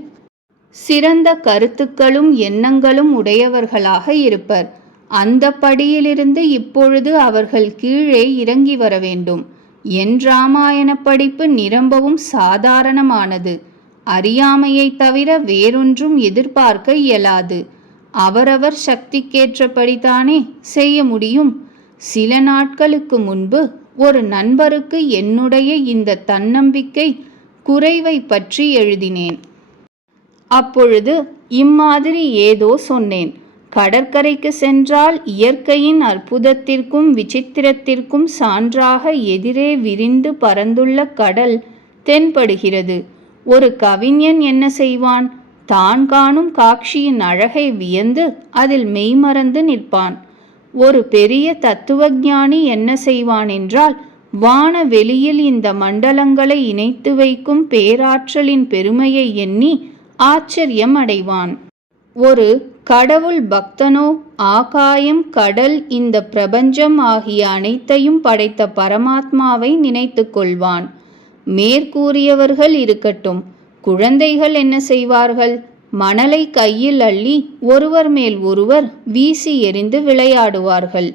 சிறந்த கருத்துக்களும் எண்ணங்களும் உடையவர்களாக இருப்பர். அந்த படியிலிருந்து இப்பொழுது அவர்கள் கீழே இறங்கி வர வேண்டும். என் இராமாயண படிப்பு நிரம்பவும் சாதாரணமானது. அறியாமையை தவிர வேறொன்றும் எதிர்பார்க்க இயலாது. அவரவர் சக்திக்கேற்றபடிதானே செய்ய முடியும். சில நாட்களுக்கு முன்பு ஒரு நண்பருக்கு என்னுடைய இந்த தன்னம்பிக்கை குறைவை பற்றி எழுதினேன். அப்பொழுது இம்மாதிரி ஏதோ சொன்னேன். கடற்கரைக்கு சென்றால் இயற்கையின் அற்புதத்திற்கும் விசித்திரத்திற்கும் சான்றாக எதிரே விரிந்து பரந்துள்ள கடல் தென்படுகிறது. ஒரு கவிஞன் என்ன செய்வான்? தான் காணும் காட்சியின் அழகை வியந்து அதில் மெய்மறந்து நிற்பான். ஒரு பெரிய தத்துவஞானி என்ன செய்வான் என்றால், வானவெளியில் இந்த மண்டலங்களை இணைத்து வைக்கும் பேராற்றலின் பெருமையை எண்ணி ஆச்சரியம் அடைவான். ஒரு கடவுள் பக்தனோ ஆகாயம், கடல், இந்த பிரபஞ்சம் ஆகிய அனைத்தையும் படைத்த பரமாத்மாவை நினைத்து கொள்வான். மேற்கூறியவர்கள் இருக்கட்டும். குழந்தைகள் என்ன செய்வார்கள்? மணலை கையில் அள்ளி ஒருவர் மேல் ஒருவர் வீசி எறிந்து விளையாடுவார்கள்.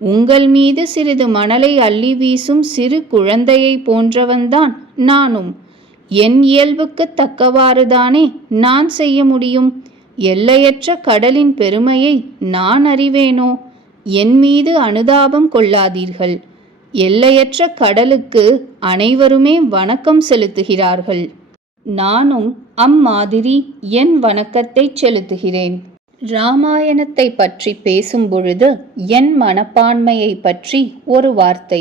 உங்கள் மீது சிறிது மணலை அள்ளி வீசும் சிறு குழந்தையை போன்றவன்தான் நானும். என் இயல்புக்கு தக்கவாறுதானே நான் செய்ய முடியும். எல்லையற்ற கடலின் பெருமையை நான் அறிவேனோ? என் மீது அனுதாபம் கொள்ளாதீர்கள். எல்லையற்ற கடலுக்கு அனைவருமே வணக்கம் செலுத்துகிறார்கள். நானும் அம்மாதிரி என் வணக்கத்தை செலுத்துகிறேன். இராமாயணத்தை பற்றி பேசும் பொழுது என் மனப்பான்மையை பற்றி ஒரு வார்த்தை.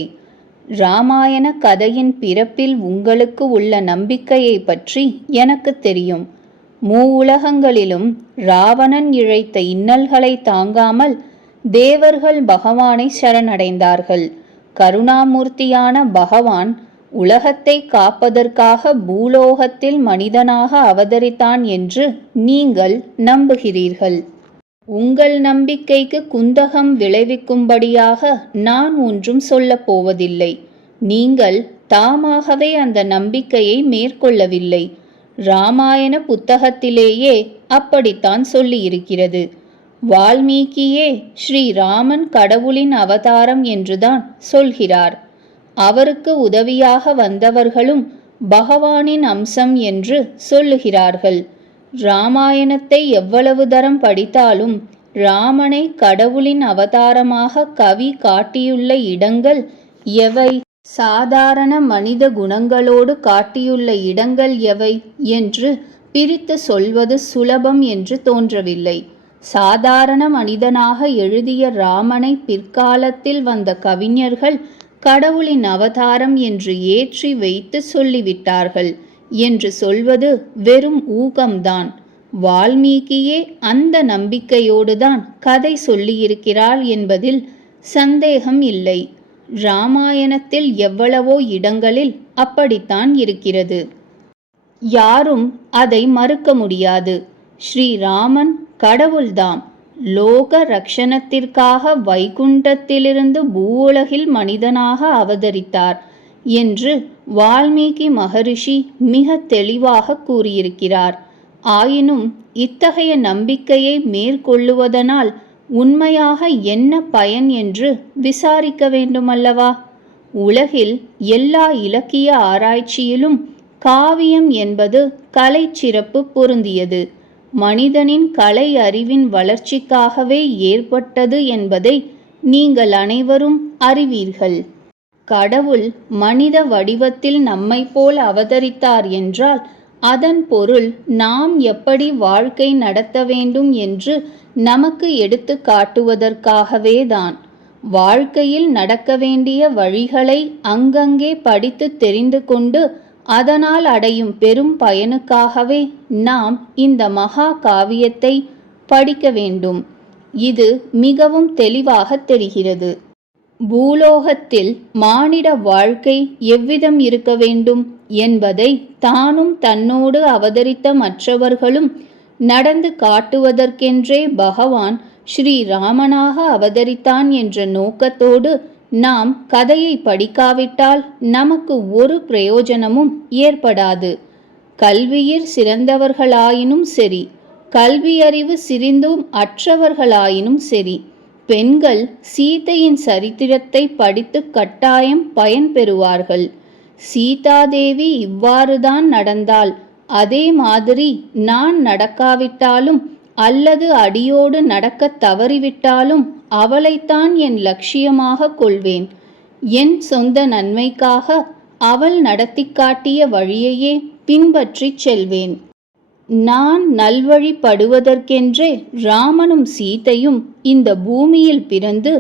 இராமாயண கதையின் பிறப்பில் உங்களுக்கு உள்ள நம்பிக்கையை பற்றி எனக்கு தெரியும். மூவுலகங்களிலும் ராவணன் இழைத்த இன்னல்களை தாங்காமல் தேவர்கள் பகவானை சரணடைந்தார்கள். கருணாமூர்த்தியான பகவான் உலகத்தை காப்பதற்காக பூலோகத்தில் மனிதனாக அவதரித்தான் என்று நீங்கள் நம்புகிறீர்கள். உங்கள் நம்பிக்கைக்கு குந்தகம் விளைவிக்கும்படியாக நான் ஒன்றும் சொல்லப் போவதில்லை. நீங்கள் தாமாகவே அந்த நம்பிக்கையை மேற்கொள்ளவில்லை. இராமாயண புத்தகத்திலேயே அப்படித்தான் சொல்லியிருக்கிறது. வால்மீகியே ஸ்ரீராமன் கடவுளின் அவதாரம் என்றுதான் சொல்கிறார். அவருக்கு உதவியாக வந்தவர்களும் பகவானின் அம்சம் என்று சொல்லுகிறார்கள். இராமாயணத்தை எவ்வளவு தரம் படித்தாலும் ராமனை கடவுளின் அவதாரமாக கவி காட்டியுள்ள இடங்கள் எவை, சாதாரண மனித குணங்களோடு காட்டியுள்ள இடங்கள் எவை என்று பிரித்து சொல்வது சுலபம் என்று தோன்றவில்லை. சாதாரண மனிதனாக எழுதிய ராமனை பிற்காலத்தில் வந்த கவிஞர்கள் கடவுளின் அவதாரம் என்று ஏற்றி வைத்து சொல்லிவிட்டார்கள் என்று சொல்வது வெறும் ஊகம்தான். வால்மீகியே அந்த நம்பிக்கையோடுதான் கதை சொல்லியிருக்கிறார் என்பதில் சந்தேகம் இல்லை. இராமாயணத்தில் எவ்வளவோ இடங்களில் அப்படித்தான் இருக்கிறது. யாரும் அதை மறுக்க முடியாது. ஸ்ரீராமன் கடவுள்தாம். லோக ரக்ஷணத்திற்காக வைகுண்டத்திலிருந்து பூவுலகில் மனிதனாக அவதரித்தார் என்று வால்மீகி மகரிஷி மிக தெளிவாக கூறியிருக்கிறார். ஆயினும் இத்தகைய நம்பிக்கையை மேற்கொள்ளுவதனால் உண்மையாக என்ன பயன் என்று விசாரிக்க வேண்டுமல்லவா? உலகில் எல்லா இலக்கிய ஆராய்ச்சியிலும் காவியம் என்பது கலை சிறப்பு பொருந்தியது. மனிதனின் கலை அறிவின் வளர்ச்சிக்காகவே ஏற்பட்டது என்பதை நீங்கள் அனைவரும் அறிவீர்கள். கடவுள் மனித வடிவத்தில் நம்மை போல் அவதரித்தார் என்றால் அதன் பொருள் நாம் எப்படி வாழ்க்கை நடத்த வேண்டும் என்று நமக்கு எடுத்து காட்டுவதற்காகவே தான். வாழ்க்கையில் நடக்க வேண்டிய வழிகளை அங்கங்கே படித்து தெரிந்து கொண்டு அதனால் அடையும் பெரும் பயனுக்காகவே நாம் இந்த மகா காவியத்தை படிக்க வேண்டும். இது மிகவும் தெளிவாக தெரிகிறது. பூலோகத்தில் மானிட வாழ்க்கை எவ்விதம் இருக்க வேண்டும் என்பதை தானும் தன்னோடு அவதரித்த மற்றவர்களும் நடந்து காட்டுவதற்கென்றே பகவான் ஸ்ரீராமனாக அவதரித்தான் என்ற நோக்கத்தோடு நாம் கதையை படிக்காவிட்டால் நமக்கு ஒரு பிரயோஜனமும் ஏற்படாது. கல்வியில் சிறந்தவர்களாயினும் சரி, கல்வியறிவு சிறிதும் அற்றவர்களாயினும் சரி, பெண்கள் சீதையின் சரித்திரத்தை படித்து கட்டாயம் பயன் பெறுவார்கள். சீதாதேவி இவ்வாறுதான் நடந்தால், அதே மாதிரி நான் நடக்காவிட்டாலும் அல்லது அடியோடு நடக்க தவறிவிட்டாலும் அவளைத்தான் என் லட்சியமாக கொள்வேன். என் சொந்த நன்மைக்காக அவள் நடத்தி காட்டிய வழியையே பின்பற்றி செல்வேன். நான் நல்வழிப்படுவதற்கென்றே ராமனும் சீதையும் இந்த பூமியில் பிறந்து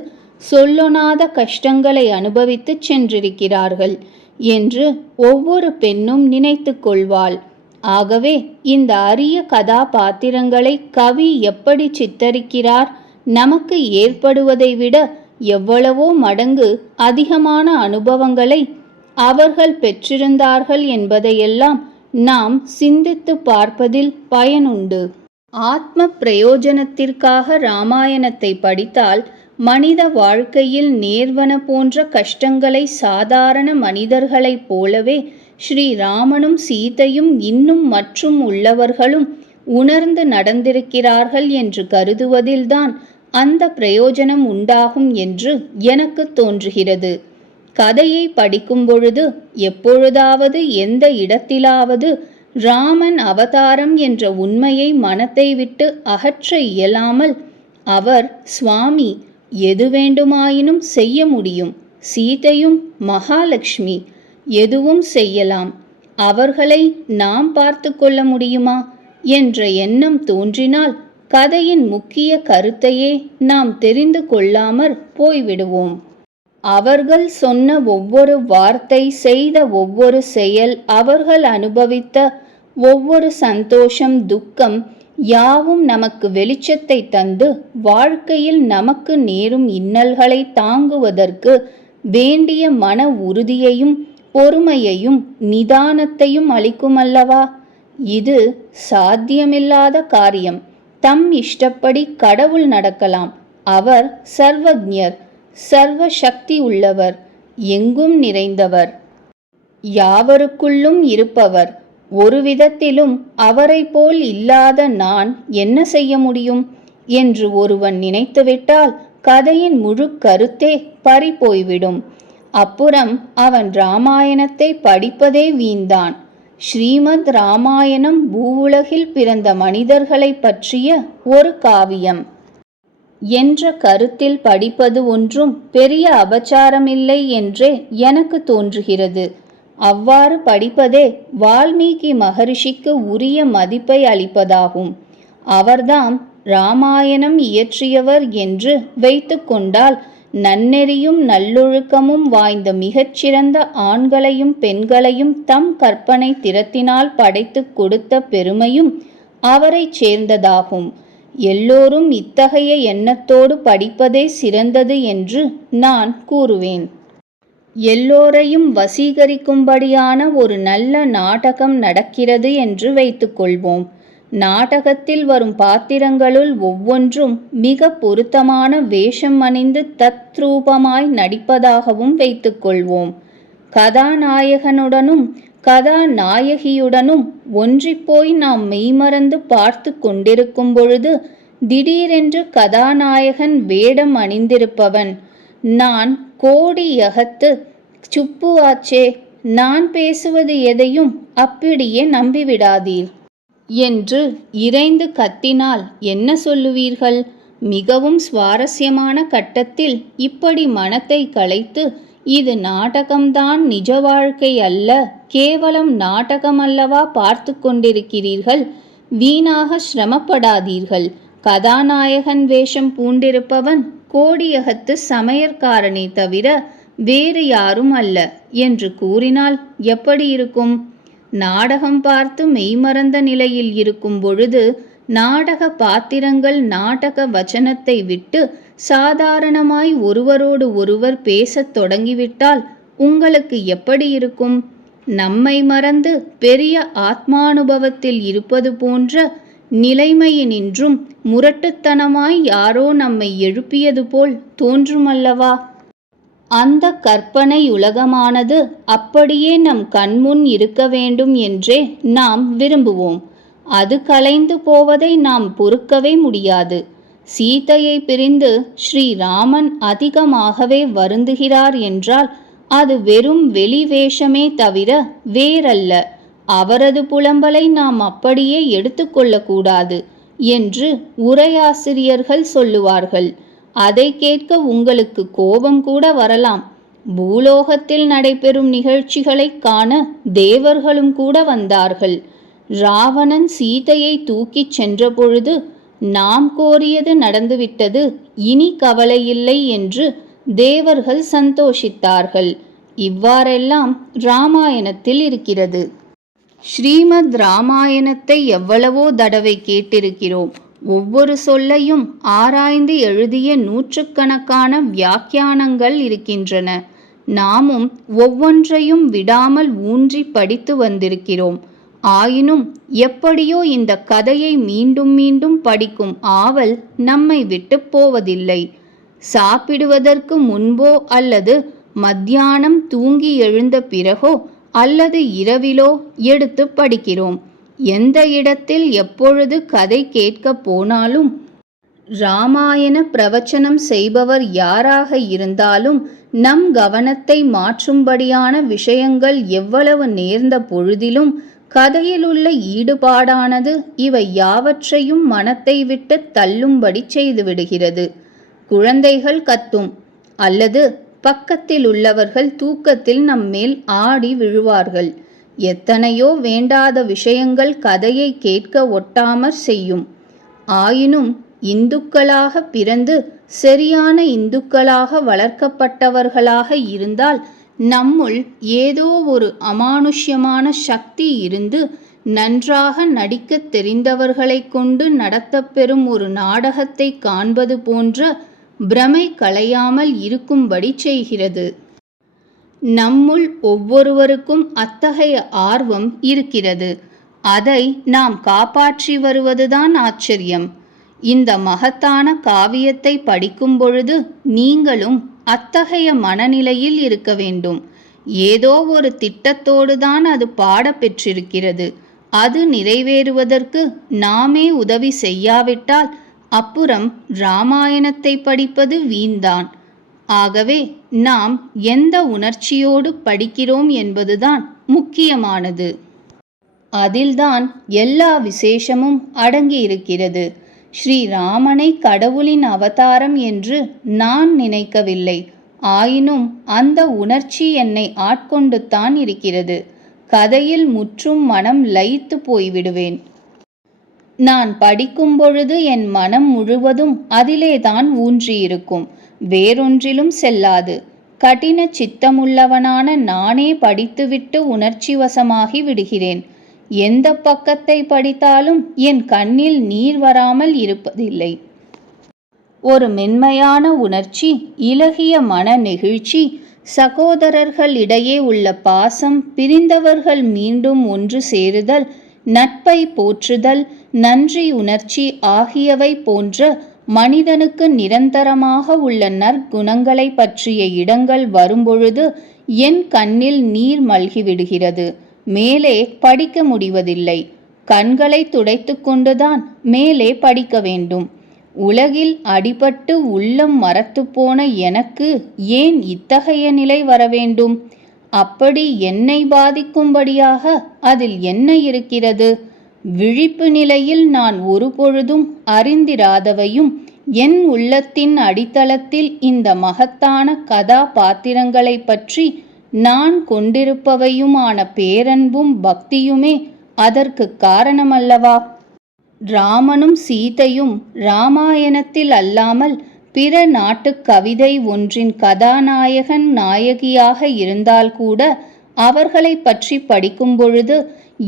சொல்லொணாத கஷ்டங்களை அனுபவித்து சென்றிருக்கிறார்கள் என்று ஒவ்வொரு பெண்ணும் நினைத்து கொள்வாள். ஆகவே இந்த அரிய கதாபாத்திரங்களை கவி எப்படி சித்தரிக்கிறார், நமக்கு ஏற்படுவதை விட எவ்வளவோ மடங்கு அதிகமான அனுபவங்களை அவர்கள் பெற்றிருந்தார்கள் என்பதையெல்லாம் நாம் சிந்தித்து பார்ப்பதில் பயனுண்டு. ஆத்ம பிரயோஜனத்திற்காக இராமாயணத்தை படித்தால் மனித வாழ்க்கையில் நேர்வன போன்ற கஷ்டங்களை சாதாரண மனிதர்களைப் போலவே ஸ்ரீராமனும் சீதையும் இன்னும் மற்றும் உள்ளவர்களும் உணர்ந்து நடந்திருக்கிறார்கள் என்று கருதுவதில்தான் அந்த பிரயோஜனம் உண்டாகும் என்று எனக்கு தோன்றுகிறது. கதையை படிக்கும் பொழுது எப்பொழுதாவது எந்த இடத்திலாவது ராமன் அவதாரம் என்ற உண்மையை மனத்தை விட்டு அகற்ற இயலாமல், அவர் சுவாமி எது வேண்டுமாயினும் செய்ய முடியும், சீதையும் மகாலட்சுமி எதுவும் செய்யலாம், அவர்களை நாம் பார்த்து கொள்ள முடியுமா என்ற எண்ணம் தோன்றினால் கதையின் முக்கிய கருத்தையே நாம் தெரிந்து கொள்ளாமற் போய்விடுவோம். அவர்கள் சொன்ன ஒவ்வொரு வார்த்தை, செய்த ஒவ்வொரு செயல், அவர்கள் அனுபவித்த ஒவ்வொரு சந்தோஷம், துக்கம் யாவும் நமக்கு வெளிச்சத்தை தந்து வாழ்க்கையில் நமக்கு நேரும் இன்னல்களை தாங்குவதற்கு வேண்டிய மன உறுதியையும் பொறுமையையும் நிதானத்தையும் அளிக்குமல்லவா? இது சாத்தியமில்லாத காரியம். தம் இஷ்டப்படி கடவுள் நடக்கலாம். அவர் சர்வஜ்ஞர், சர்வ சக்தி உள்ளவர், எங்கும் நிறைந்தவர், யாவருக்குள்ளும் இருப்பவர். ஒரு விதத்திலும் அவரை போல் இல்லாத நான் என்ன செய்ய முடியும்? என்று ஒருவன் நினைத்துவிட்டால் கதையின் முழு கருத்தே பறிபோய்விடும். அப்புறம் அவன் இராமாயணத்தை படிப்பதே வீண்தான். ஸ்ரீமத் இராமாயணம் பூவுலகில் பிறந்த மனிதர்களை பற்றிய ஒரு காவியம் என்ற கருத்தில் படிப்பது ஒன்றும் பெரிய அபச்சாரமில்லை என்றே எனக்கு தோன்றுகிறது. அவ்வாறு படிப்பதே வால்மீகி மகரிஷிக்கு உரிய மதிப்பை அளிப்பதாகும். அவர்தாம் இராமாயணம் இயற்றியவர் என்று வைத்து கொண்டால் நன்னெறியும் நல்லொழுக்கமும் வாய்ந்த மிகச்சிறந்த ஆண்களையும் பெண்களையும் தம் கற்பனை திறத்தினால் படைத்து கொடுத்த பெருமையும் அவரை சேர்ந்ததாகும். எல்லோரும் இத்தகைய எண்ணத்தோடு படிப்பதே சிறந்தது என்று நான் கூறுவேன். எல்லோரையும் வசீகரிக்கும்படியான ஒரு நல்ல நாடகம் நடக்கிறது என்று வைத்துக்கொள்வோம். நாடகத்தில் வரும் பாத்திரங்களுள் ஒவ்வொன்றும் மிக பொருத்தமான வேஷம் அணிந்து தத்ரூபமாய் நடிப்பதாகவும் வைத்துக்கொள்வோம். கதாநாயகனுடனும் கதாநாயகியுடனும் ஒன்றிப்போய் நாம் மெய்மறந்து பார்த்து கொண்டிருக்கும் பொழுது திடீரென்று கதாநாயகன் வேடம் அணிந்திருப்பவன், நான் கோடியகத்து சுப்பு ஆச்சே, நான் பேசுவது எதையும் அப்படியே நம்பிவிடாதீர் என்று இரைந்து கத்தினால் என்ன சொல்லுவீர்கள்? மிகவும் சுவாரஸ்யமான கட்டத்தில் இப்படி மனத்தை கலைத்து, இது நாடகம்தான், நிஜ வாழ்க்கை அல்ல, கேவலம் நாடகம் அல்லவா பார்த்து கொண்டிருக்கிறீர்கள், வீணாக சிரமப்படாதீர்கள், கதாநாயகன் வேஷம் பூண்டிருப்பவன் கோடியகத்து சமையற்காரனை தவிர வேறு யாரும் அல்ல என்று கூறினால் எப்படி இருக்கும்? நாடகம் பார்த்து மெய்மறந்த நிலையில் இருக்கும் பொழுது நாடக பாத்திரங்கள் நாடக வச்சனத்தை விட்டு சாதாரணமாய் ஒருவரோடு ஒருவர் பேசத் தொடங்கிவிட்டால் உங்களுக்கு எப்படி இருக்கும்? நம்மை மறந்து பெரிய ஆத்மானுபவத்தில் இருப்பது போன்ற நிலைமையினின்றும் முரட்டுத்தனமாய் யாரோ நம்மை எழுப்பியது போல் தோன்றுமல்லவா? அந்த கற்பனை உலகமானது அப்படியே நம் கண்முன் இருக்க வேண்டும் என்றே நாம் விரும்புவோம். அது கலைந்து போவதை நாம் பொறுக்கவே முடியாது. சீதையை பிரிந்து ஸ்ரீராமன் அதிகமாகவே வருந்துகிறார் என்றால் அது வெறும் வெளி வேஷமே தவிர வேறல்ல. அவரது புலம்பலை நாம் அப்படியே எடுத்துக்கொள்ளக்கூடாது என்று உரையாசிரியர்கள் சொல்லுவார்கள். அதை கேட்க உங்களுக்கு கோபம் கூட வரலாம். பூலோகத்தில் நடைபெறும் நிகழ்ச்சிகளை காண தேவர்களும் கூட வந்தார்கள். ராவணன் சீதையை தூக்கிச் சென்ற பொழுது நாம் கோரியது நடந்துவிட்டது, இனி கவலையில்லை என்று தேவர்கள் சந்தோஷித்தார்கள். இவ்வாறெல்லாம் இராமாயணத்தில் இருக்கிறது. ஸ்ரீமத் இராமாயணத்தை எவ்வளவோ தடவை கேட்டிருக்கிறோம். ஒவ்வொரு சொல்லையும் ஆராய்ந்து எழுதிய நூற்றுக்கணக்கான வியாக்கியானங்கள் இருக்கின்றன. நாமும் ஒவ்வொன்றையும் விடாமல் ஊன்றி படித்து வந்திருக்கிறோம். ஆயினும் எப்படியோ இந்த கதையை மீண்டும் மீண்டும் படிக்கும் ஆவல் நம்மை விட்டு போவதில்லை. சாப்பிடுவதற்கு முன்போ அல்லது மத்தியானம் தூங்கி எழுந்த பிறகோ அல்லது இரவிலோ எடுத்து படிக்கிறோம். எந்த இடத்தில் எப்பொழுது கதை கேட்க போனாலும் இராமாயண பிரவச்சனம் செய்பவர் யாராக இருந்தாலும் நம் கவனத்தை மாற்றும்படியான விஷயங்கள் எவ்வளவு நேர்ந்த பொழுதிலும் கதையிலுள்ள ஈடுபாடானது இவை யாவற்றையும் மனத்தை விட்டு தள்ளும்படி செய்துவிடுகிறது. குழந்தைகள் கத்தும் அல்லது பக்கத்தில் உள்ளவர்கள் தூக்கத்தில் நம்மேல் ஆடி விழுவார்கள். எத்தனையோ வேண்டாத விஷயங்கள் கதையை கேட்க ஒட்டாமற் செய்யும். ஆயினும் இந்துக்களாக பிறந்து சரியான இந்துக்களாக வளர்க்கப்பட்டவர்களாக இருந்தால் நம்முள் ஏதோ ஒரு அமானுஷ்யமான சக்தி இருந்து நன்றாக நடிக்கத் தெரிந்தவர்களை கொண்டு நடத்தப்பெறும் ஒரு நாடகத்தை காண்பது போன்ற பிரமை களையாமல் இருக்கும்படி செய்கிறது. நம்முள் ஒவ்வொருவருக்கும் அத்தகைய ஆர்வம் இருக்கிறது. அதை நாம் காப்பாற்றி வருவதுதான் ஆச்சரியம். இந்த மகத்தான காவியத்தை படிக்கும் பொழுது நீங்களும் அத்தகைய மனநிலையில் இருக்க வேண்டும். ஏதோ ஒரு திட்டத்தோடு தான் அது பாடப்பெற்றிருக்கிறது. அது நிறைவேறுவதற்கு நாமே உதவி செய்யாவிட்டால் அப்புறம் இராமாயணத்தை படிப்பது வீண்தான். ஆகவே நாம் எந்த உணர்ச்சியோடு படிக்கிறோம் என்பதுதான் முக்கியமானது. அதில்தான் எல்லா விசேஷமும் அடங்கியிருக்கிறது. ஸ்ரீராமனை கடவுளின் அவதாரம் என்று நான் நினைக்கவில்லை. ஆயினும் அந்த உணர்ச்சி என்னை ஆட்கொண்டுத்தான் இருக்கிறது. கதையில் முற்றும் மனம் லயித்து போய்விடுவேன். நான் படிக்கும் பொழுது என் மனம் முழுவதும் அதிலேதான் ஊன்றியிருக்கும், வேறொன்றிலும் செல்லாது. கடின சித்தமுள்ளவனான நானே படித்துவிட்டு உணர்ச்சி வசமாகி விடுகிறேன். எந்த பக்கத்தை படித்தாலும் என் கண்ணில் நீர் வராமல் இருப்பதில்லை. ஒரு மென்மையான உணர்ச்சி, இலகிய மன நெகிழ்ச்சி, சகோதரர்களிடையே உள்ள பாசம், பிரிந்தவர்கள் மீண்டும் ஒன்று சேருதல், நட்பை போற்றுதல், நன்றி உணர்ச்சி ஆகியவை போன்ற மனிதனுக்கு நிரந்தரமாக உள்ள நற்குணங்களை பற்றிய இடங்கள் வரும்பொழுது என் கண்ணில் நீர் மல்கிவிடுகிறது. மேலே படிக்க முடிவதில்லை. கண்களை துடைத்து கொண்டுதான் மேலே படிக்க வேண்டும். உலகில் அடிபட்டு உள்ளம் மரத்துப்போன எனக்கு ஏன் இத்தகைய நிலை வரவேண்டும்? அப்படி என்னை பாதிக்கும்படியாக அதில் என்ன இருக்கிறது? விழிப்பு நிலையில் நான் ஒருபொழுதும் அறிந்திராதவையும், என் உள்ளத்தின் அடித்தளத்தில் இந்த மகத்தான கதாபாத்திரங்களை பற்றி நான் கொண்டிருப்பவையுமான பேரன்பும் பக்தியுமே அதற்கு காரணமல்லவா? ராமனும் சீதையும் இராமாயணத்தில் அல்லாமல் பிற நாட்டுக் கவிதை ஒன்றின் கதாநாயகன் நாயகியாக இருந்தால் கூட அவர்களை பற்றி படிக்கும் பொழுது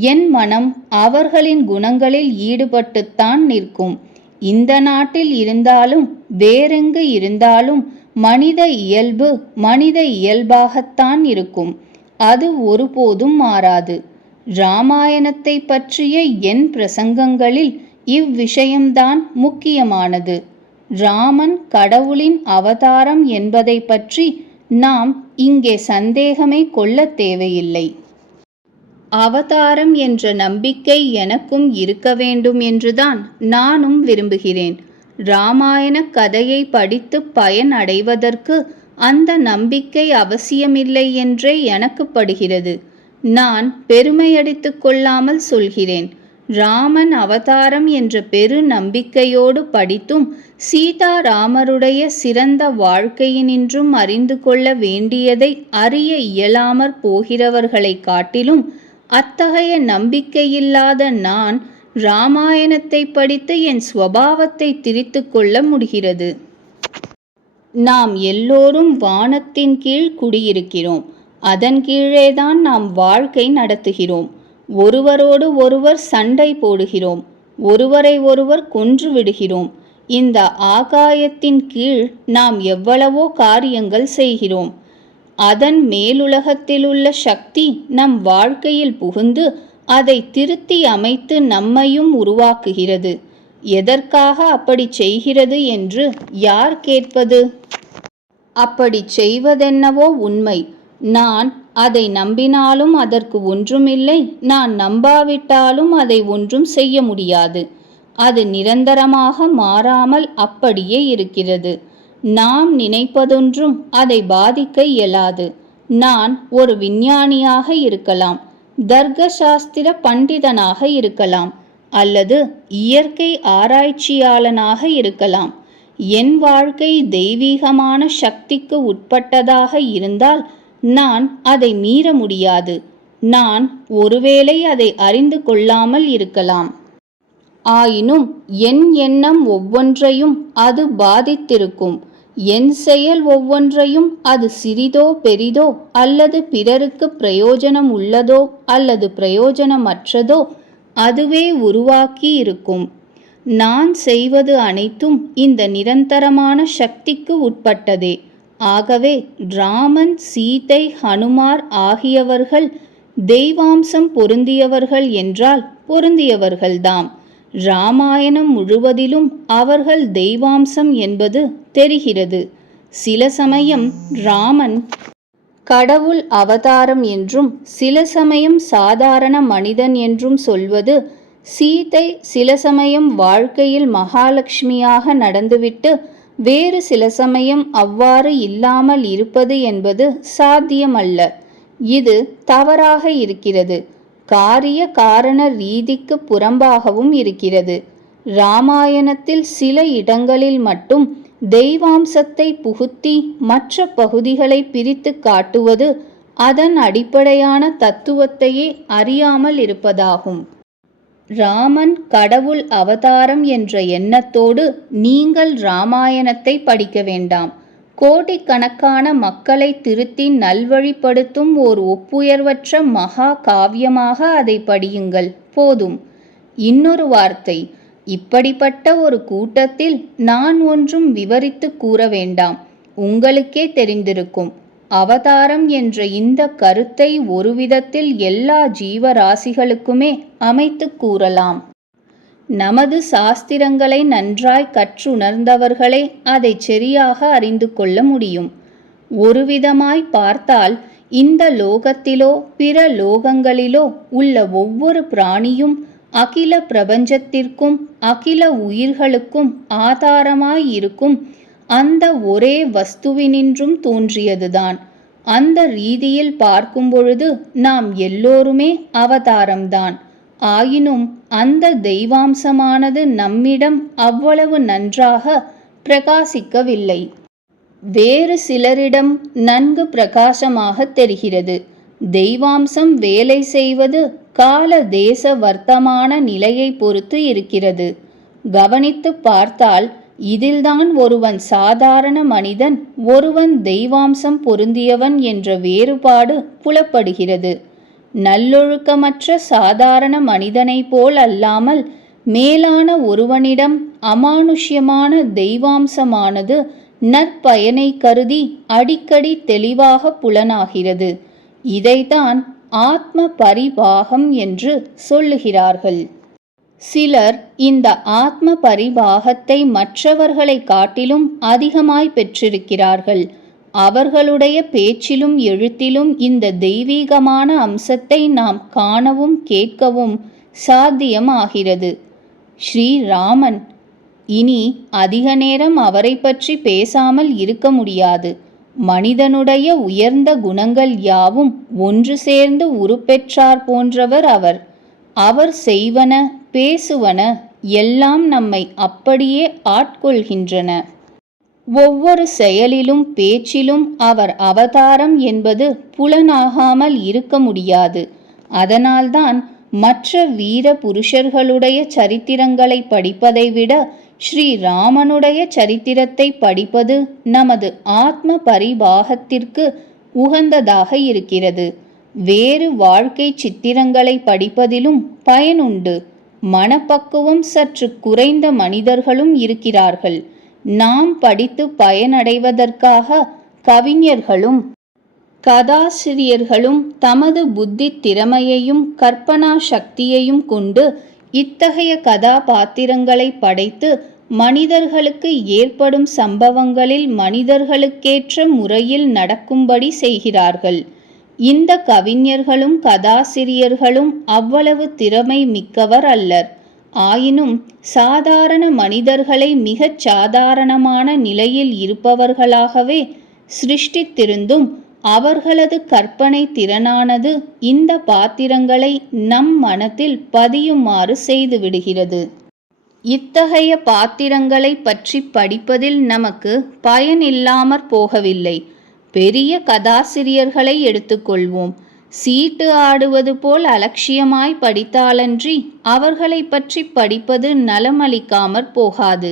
என் மனம் அவர்களின் குணங்களில் ஈடுபட்டுத்தான் நிற்கும். இந்த நாட்டில் இருந்தாலும் வேறெங்கு இருந்தாலும் மனித இயல்பு மனித இயல்பாகத்தான் இருக்கும். அது ஒருபோதும் மாறாது. இராமாயணத்தை பற்றிய என் பிரசங்கங்களில் இவ்விஷயம்தான் முக்கியமானது. ராமன் கடவுளின் அவதாரம் என்பதை பற்றி நாம் இங்கே சந்தேகமே கொள்ளத் தேவையில்லை. அவதாரம் என்ற நம்பிக்கை எனக்கும் இருக்க வேண்டும் என்றுதான் நானும் விரும்புகிறேன். இராமாயண கதையை படித்து பயன் அடைவதற்கு அந்த நம்பிக்கை அவசியமில்லை என்றே எனக்கு படுகிறது. நான் பெருமையடித்து கொள்ளாமல் சொல்கிறேன். ராமன் அவதாரம் என்ற பெரு நம்பிக்கையோடு படித்தும் சீதாராமருடைய சிறந்த வாழ்க்கையினின்றும் அறிந்து கொள்ள வேண்டியதை அறிய இயலாமற் போகிறவர்களை காட்டிலும் அத்தகைய நம்பிக்கையில்லாத நான் இராமாயணத்தை படித்து என் சுபாவத்தை திரித்து கொள்ள முடிகிறது. நாம் எல்லோரும் வானத்தின் கீழ் குடியிருக்கிறோம். அதன் கீழேதான் நாம் வாழ்க்கை நடத்துகிறோம். ஒருவரோடு ஒருவர் சண்டை போடுகிறோம். ஒருவரை ஒருவர் கொன்று விடுகிறோம். இந்த ஆகாயத்தின் கீழ் நாம் எவ்வளவோ காரியங்கள் செய்கிறோம். அதன் மேலுலகத்திலுள்ள சக்தி நம் வாழ்க்கையில் புகுந்து அதை திருத்தி அமைத்து நம்மையும் உருவாக்குகிறது. எதற்காக அப்படி செய்கிறது என்று யார் கேட்பது? அப்படி செய்வதென்னவோ உண்மை. நான் அதை நம்பினாலும் அதற்கு ஒன்றுமில்லை, நான் நம்பாவிட்டாலும் அதை ஒன்றும் செய்ய முடியாது. அது நிரந்தரமாக மாறாமல் அப்படியே இருக்கிறது. நாம் நினைப்பதொன்றும் அதை பாதிக்க இயலாது. நான் ஒரு விஞ்ஞானியாக இருக்கலாம், தர்க்க சாஸ்திர பண்டிதனாக இருக்கலாம், அல்லது இயற்கை ஆராய்ச்சியாளனாக இருக்கலாம். என் வாழ்க்கை தெய்வீகமான சக்திக்கு உட்பட்டதாக இருந்தால் நான் அதை மீற முடியாது. நான் ஒருவேளை அதை அறிந்து கொள்ளாமல் இருக்கலாம். ஆயினும் என் எண்ணம் ஒவ்வொன்றையும் அது பாதித்திருக்கும். என் செயல் ஒவ்வொன்றையும் அது சிறிதோ பெரிதோ அல்லது பிறருக்கு பிரயோஜனம் உள்ளதோ அல்லது பிரயோஜனமற்றதோ அதுவே உருவாக்கி இருக்கும். நான் செய்வது அனைத்தும் இந்த நிரந்தரமான சக்திக்கு உட்பட்டதே. ஆகவே ராமன், சீதை, ஹனுமார் ஆகியவர்கள் தெய்வாம்சம் பொருந்தியவர்கள் என்றால் பொருந்தியவர்கள்தாம். இராமாயணம் முழுவதிலும் அவர்கள் தெய்வாம்சம் என்பது தெரிகிறது. சில சமயம் ராமன் கடவுள் அவதாரம் என்றும் சில சமயம் சாதாரண மனிதன் என்றும் சொல்வது சீதை சில சமயம் வாழ்க்கையில் மகாலட்சுமியாக நடந்துவிட்டு வேறு சில சமயம் அவ்வாறு இல்லாமல் இருப்பது என்பது சாத்தியமல்ல. இது தவறாக இருக்கிறது. காரிய காரண ரீதிக்கு புறம்பாகவும் இருக்கிறது. இராமாயணத்தில் சில இடங்களில் மட்டும் தெய்வாம்சத்தை புகுத்தி மற்ற பகுதிகளை பிரித்து காட்டுவது அதன் அடிப்படையான தத்துவத்தையே அறியாமல் இருப்பதாகும். ராமன் கடவுள் அவதாரம் என்ற எண்ணத்தோடு நீங்கள் இராமாயணத்தை படிக்க வேண்டாம். கோடிக்கணக்கான மக்களை திருத்தி நல்வழிப்படுத்தும் ஓர் ஒப்புயர்வற்ற மகா காவியமாக அதை படியுங்கள், போதும். இன்னொரு வார்த்தை, இப்படிப்பட்ட ஒரு கூட்டத்தில் நான் ஒன்றும் விவரித்து கூற வேண்டாம், உங்களுக்கே தெரிந்திருக்கும். அவதாரம் என்ற இந்த கருத்தை ஒரு விதத்தில் எல்லா ஜீவராசிகளுக்குமே அமைத்து கூறலாம். நமது சாஸ்திரங்களை நன்றாய் கற்றுணர்ந்தவர்களே அதை சரியாக அறிந்து கொள்ள முடியும். ஒரு விதமாய் பார்த்தால் இந்த லோகத்திலோ பிற லோகங்களிலோ உள்ள ஒவ்வொரு பிராணியும் அகில பிரபஞ்சத்திற்கும் அகில உயிர்களுக்கும் ஆதாரமாய் இருக்கும் அந்த ஒரே வஸ்துவினின்றும் தோன்றியதுதான். அந்த ரீதியில் பார்க்கும் பொழுது நாம் எல்லோருமே அவதாரம்தான். ஆயினும் அந்த தெய்வாம்சமானது நம்மிடம் அவ்வளவு நன்றாக பிரகாசிக்கவில்லை. வேறு சிலரிடம் நன்கு பிரகாசமாக தெரிகிறது. தெய்வாம்சம் வேலை செய்வது கால தேச வர்த்தமான நிலையை பொறுத்து இருக்கிறது. கவனித்து பார்த்தால் இதில்தான் ஒருவன் சாதாரண மனிதன், ஒருவன் தெய்வாம்சம் பொருந்தியவன் என்ற வேறுபாடு புலப்படுகிறது. நல்லொழுக்கமற்ற சாதாரண மனிதனைப் போல் அல்லாமல் மேலான ஒருவனிடம் அமானுஷ்யமான தெய்வாம்சமானது நற்பயனை கருதி அடிக்கடி தெளிவாக புலனாகிறது. இதைத்தான் ஆத்ம பரிபாகம் என்று சொல்லுகிறார்கள். சிலர் இந்த ஆத்ம பரிபாகத்தை மற்றவர்களை காட்டிலும் அதிகமாய் பெற்றிருக்கிறார்கள். அவர்களுடைய பேச்சிலும் எழுத்திலும் இந்த தெய்வீகமான அம்சத்தை நாம் காணவும் கேட்கவும் சாத்தியமாகிறது. ஸ்ரீராமன். இனி அதிக நேரம் அவரை பற்றி பேசாமல் இருக்க முடியாது. மனிதனுடைய உயர்ந்த குணங்கள் யாவும் ஒன்று சேர்ந்து உருப்பெற்றார் போன்றவர் அவர். அவர் செய்வன பேசுவன எல்லாம் நம்மை அப்படியே ஆட்கொள்கின்றன. ஒவ்வொரு செயலிலும் பேச்சிலும் அவர் அவதாரம் என்பது புலனாகாமல் இருக்க முடியாது. அதனால்தான் மற்ற வீர புருஷர்களுடைய சரித்திரங்களை படிப்பதை விட ஸ்ரீராமனுடைய சரித்திரத்தை படிப்பது நமது ஆத்ம பரிபாகத்திற்கு உகந்ததாக இருக்கிறது. வேறு வாழ்க்கை சித்திரங்களை படிப்பதிலும் பயனுண்டு. மனப்பக்குவம் சற்று குறைந்த மனிதர்களும் இருக்கிறார்கள். நாம் படித்து பயனடைவதற்காக கவிஞர்களும் கதாசிரியர்களும் தமது புத்தி திறமையையும் கற்பனா சக்தியையும் கொண்டு இத்தகைய கதாபாத்திரங்களை படைத்து மனிதர்களுக்கு ஏற்படும் சம்பவங்களில் மனிதர்களுக்கேற்ற முறையில் நடக்கும்படி செய்கிறார்கள். இந்த கவிஞர்களும் கதாசிரியர்களும் அவ்வளவு திறமை மிக்கவர் அல்லர். ஆயினும் சாதாரண மனிதர்களை மிகச் சாதாரணமான நிலையில் இருப்பவர்களாகவே சிருஷ்டித்திருந்தும் அவர்களது கற்பனை திறனானது இந்த பாத்திரங்களை நம் மனத்தில் பதியுமாறு செய்துவிடுகிறது. இத்தகைய பாத்திரங்களை பற்றி படிப்பதில் நமக்கு பயனில்லாமற் போகவில்லை. பெரிய கதாசிரியர்களை எடுத்துக்கொள்வோம். சீட்டு ஆடுவது போல் அலட்சியமாய் படித்தாலன்றி அவர்களை பற்றி படிப்பது நலமளிக்காமற் போகாது.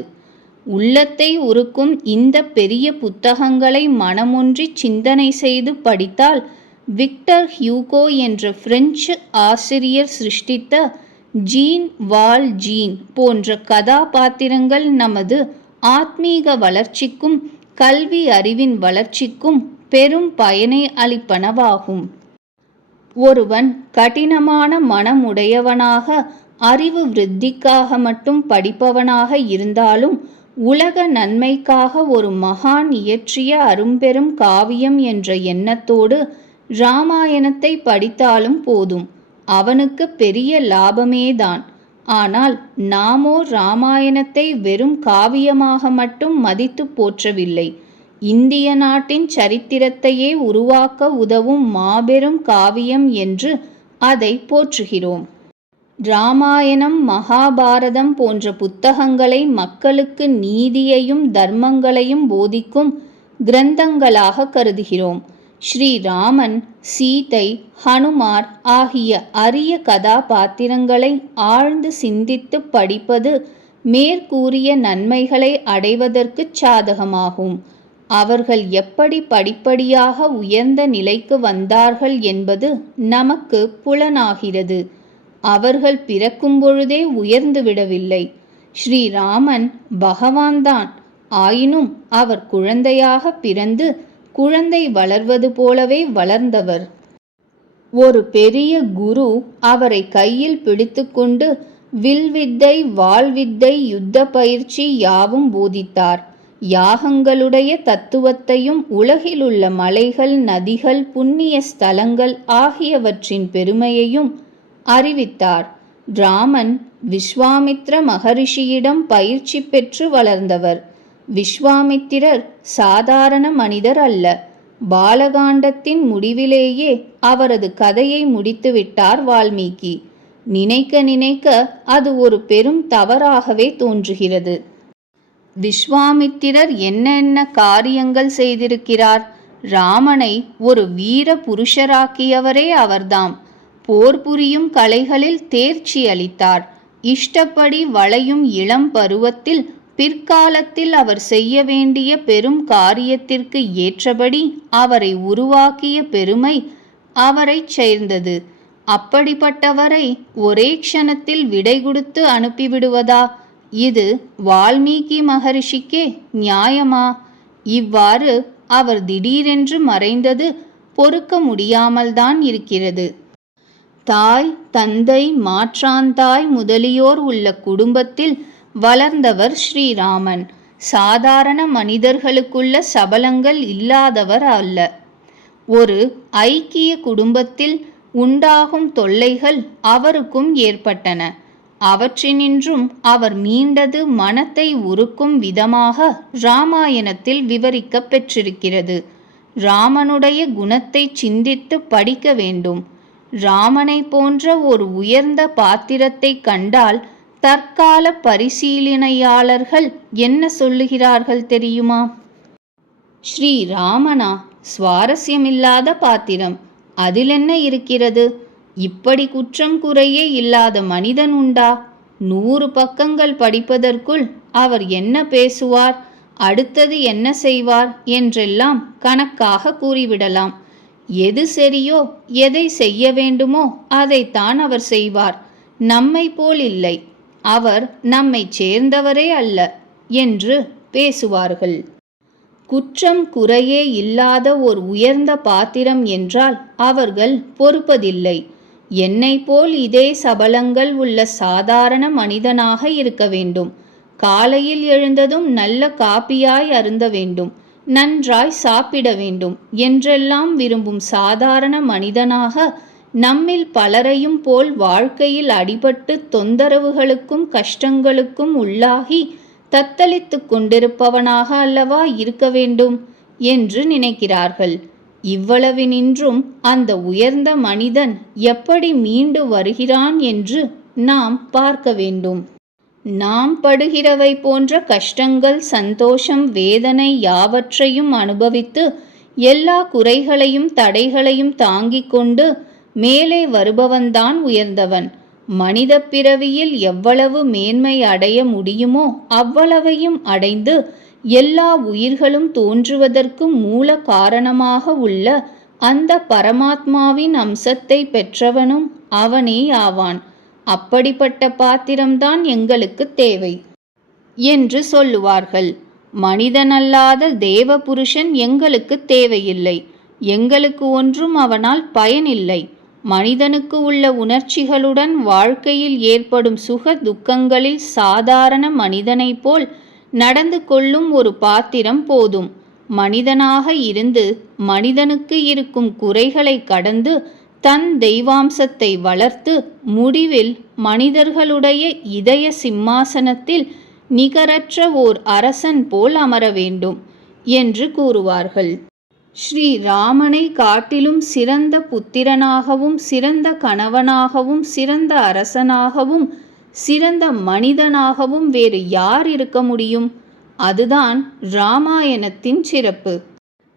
உள்ளத்தை உருக்கும் இந்த பெரிய புத்தகங்களை மனமொன்றி சிந்தனை செய்து படித்தால் விக்டர் ஹியூகோ என்ற பிரெஞ்சு ஆசிரியர் சிருஷ்டித்த ஜீன் வால்ஜீன் போன்ற கதாபாத்திரங்கள் நமது ஆத்மீக வளர்ச்சிக்கும் கல்வி அறிவின் வளர்ச்சிக்கும் பெரும் பயனை அளிப்பனவாகும். ஒருவன் கடினமான மனமுடையவனாக அறிவு விருத்திக்காக மட்டும் படிப்பவனாக இருந்தாலும் உலக நன்மைக்காக ஒரு மகான் இயற்றிய அரும்பெரும் காவியம் என்ற எண்ணத்தோடு இராமாயணத்தை படித்தாலும் போதும். அவனுக்கு பெரிய லாபமேதான். ஆனால் நாமோ இராமாயணத்தை வெறும் காவியமாக மட்டும் மதித்து போற்றவில்லை. இந்திய நாட்டின் சரித்திரத்தையே உருவாக்க உதவும் மாபெரும் காவியம் என்று அதை போற்றுகிறோம். இராமாயணம், மகாபாரதம் போன்ற புத்தகங்களை மக்களுக்கு நீதியையும் தர்மங்களையும் போதிக்கும் கிரந்தங்களாக கருதுகிறோம். ஸ்ரீராமன், சீதை, ஹனுமார் ஆகிய அரிய கதாபாத்திரங்களை ஆழ்ந்து சிந்தித்து படிப்பது மேற்கூறிய நன்மைகளை அடைவதற்கு சாதகமாகும். அவர்கள் எப்படி படிப்படியாக உயர்ந்த நிலைக்கு வந்தார்கள் என்பது நமக்கு புலனாகிறது. அவர்கள் பிறக்கும் பொழுதே உயர்ந்து விடவில்லை. ஸ்ரீராமன் பகவான்தான். ஆயினும் அவர் குழந்தையாக பிறந்து குழந்தை வளர்வது போலவே வளர்ந்தவர். ஒரு பெரிய குரு அவரை கையில் பிடித்துக்கொண்டு வில்வித்தை, வாழ்வித்தை, யுத்த பயிற்சி யாவும் போதித்தார். யாகங்களுடைய தத்துவத்தையும் உலகிலுள்ள மலைகள், நதிகள், புண்ணிய ஸ்தலங்கள் ஆகியவற்றின் பெருமையையும் அறிவித்தார். ராமன் விஸ்வாமித்ர மகரிஷியிடம் பயிற்சி பெற்று வளர்ந்தவர். விஸ்வாமித்திரர் சாதாரண மனிதர் அல்ல. பாலகாண்டத்தின் முடிவிலேயே அவரது கதையை முடித்துவிட்டார் வால்மீகி. நினைக்க நினைக்க அது ஒரு பெரும் தவறாகவே தோன்றுகிறது. விஸ்வாமித்திரர் என்ன காரியங்கள் செய்திருக்கிறார்? ராமனை ஒரு வீர புருஷராக்கியவரே அவர்தாம். போர் புரியும் கலைகளில் தேர்ச்சி அளித்தார். இஷ்டப்படி வளையும் இளம் பருவத்தில் பிற்காலத்தில் அவர் செய்ய வேண்டிய பெரும் காரியத்திற்கு ஏற்றபடி அவரை உருவாக்கிய பெருமை அவரைச் சேர்ந்தது. அப்படிப்பட்டவரை ஒரே க்ஷணத்தில் விடை கொடுத்து அனுப்பிவிடுவதா? இது வால்மீகி மகரிஷிக்கே நியாயமா? இவ்வாறு அவர் திடீரென்று மறைந்தது பொறுக்க முடியாமல்தான் இருக்கிறது. தாய், தந்தை, மாற்றாந்தாய் முதலியோர் உள்ள குடும்பத்தில் வளர்ந்தவர் ஸ்ரீராமன். சாதாரண மனிதர்களுக்குள்ள சபலங்கள் இல்லாதவர் அல்ல. ஒரு ஐக்கிய குடும்பத்தில் உண்டாகும் தொல்லைகள் அவருக்கும் ஏற்பட்டன. அவற்றினின்றும் அவர் மீண்டது மனத்தை உருக்கும் விதமாக இராமாயணத்தில் விவரிக்கப் பெற்றிருக்கிறது. ராமனுடைய குணத்தை சிந்தித்து படிக்க வேண்டும். ராமனை போன்ற ஒரு உயர்ந்த பாத்திரத்தை கண்டால் தற்கால பரிசீலனையாளர்கள் என்ன சொல்லுகிறார்கள் தெரியுமா? ஸ்ரீராமனா சுவாரஸ்யமில்லாத பாத்திரம், அதில் என்ன இருக்கிறது? இப்படி குற்றம் குறையே இல்லாத மனிதன் உண்டா? 100 பக்கங்கள் படிப்பதற்குள் அவர் என்ன பேசுவார், அடுத்தது என்ன செய்வார் என்றெல்லாம் கணக்காக கூறிவிடலாம். எது சரியோ, எதை செய்ய வேண்டுமோ அதைத்தான் அவர் செய்வார். நம்மை போல் இல்லை, அவர் நம்மை சேர்ந்தவரே அல்ல என்று பேசுவார்கள். குற்றம் குறையே இல்லாத ஒரு உயர்ந்த பாத்திரம் என்றால் அவர்கள் பொறுப்பதில்லை. என்னை போல் இதே சபலங்கள் உள்ள சாதாரண மனிதனாக இருக்க வேண்டும். காலையில் எழுந்ததும் நல்ல காப்பியாய் அருந்த வேண்டும், நன்றாய் சாப்பிட வேண்டும் என்றெல்லாம் விரும்பும் சாதாரண மனிதனாக நம்மில் பலரையும் போல் வாழ்க்கையில் அடிபட்டு தொந்தரவுகளுக்கும் கஷ்டங்களுக்கும் உள்ளாகி தத்தளித்து கொண்டிருப்பவனாக அல்லவா இருக்க வேண்டும் என்று நினைக்கிறார்கள். இவ்வளவினின்றும் அந்த உயர்ந்த மனிதன் எப்படி மீண்டு வருகிறான் என்று நாம் பார்க்க வேண்டும். நாம் படுகிறவை போன்ற கஷ்டங்கள், சந்தோஷம், வேதனை யாவற்றையும் அனுபவித்து எல்லா குறைகளையும் தடைகளையும் தாங்கிக் கொண்டு மேலே வருபவன்தான் உயர்ந்தவன். மனித பிறவியில் எவ்வளவு மேன்மை அடைய முடியுமோ அவ்வளவையும் அடைந்து எல்லா உயிர்களும் தோன்றுவதற்கு மூல காரணமாக உள்ள அந்த பரமாத்மாவின் அம்சத்தை பெற்றவனும் அவனே ஆவான். அப்படிப்பட்ட பாத்திரம்தான் எங்களுக்கு தேவை என்று சொல்லுவார்கள். மனிதனல்லாத தேவ புருஷன் எங்களுக்கு தேவையில்லை. எங்களுக்கு ஒன்றும் அவனால் பயனில்லை. மனிதனுக்கு உள்ள உணர்ச்சிகளுடன் வாழ்க்கையில் ஏற்படும் சுக துக்கங்களில் சாதாரண மனிதனைப் போல் நடந்து கொள்ளும் ஒரு பாத்திரம் போதும். மனிதனாக இருந்து மனிதனுக்கு இருக்கும் குறைகளை கடந்து தன் தெய்வாம்சத்தை வளர்த்து முடிவில் மனிதர்களுடைய இதய சிம்மாசனத்தில் நிகரற்ற ஓர் அரசன் போல் அமர வேண்டும் என்று கூறுவார்கள். ஸ்ரீ ராமனை காட்டிலும் சிறந்த புத்திரனாகவும் சிறந்த கணவனாகவும் சிறந்த அரசனாகவும் சிறந்த மனிதனாகவும் வேறு யார் இருக்க முடியும்? அதுதான் இராமாயணத்தின் சிறப்பு.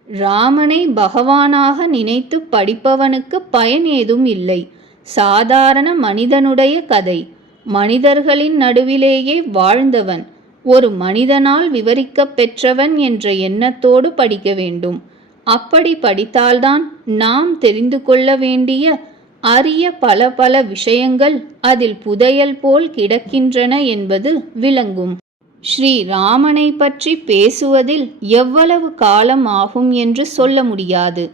ராமனை பகவானாக நினைத்து படிப்பவனுக்கு பயன் ஏதும் இல்லை. சாதாரண மனிதனுடைய கதை. மனிதர்களின் நடுவிலேயே வாழ்ந்தவன், ஒரு மனிதனால் விவரிக்கப் பெற்றவன் என்ற எண்ணத்தோடு படிக்க வேண்டும். அப்படி படித்தால்தான் நாம் தெரிந்து கொள்ள வேண்டிய அரிய பல பல விஷயங்கள் அதில் புதையல் போல் கிடக்கின்றன என்பது விளங்கும். ஸ்ரீ ராமனை பற்றி பேசுவதில் எவ்வளவு காலம் ஆகும் என்று சொல்ல முடியாது.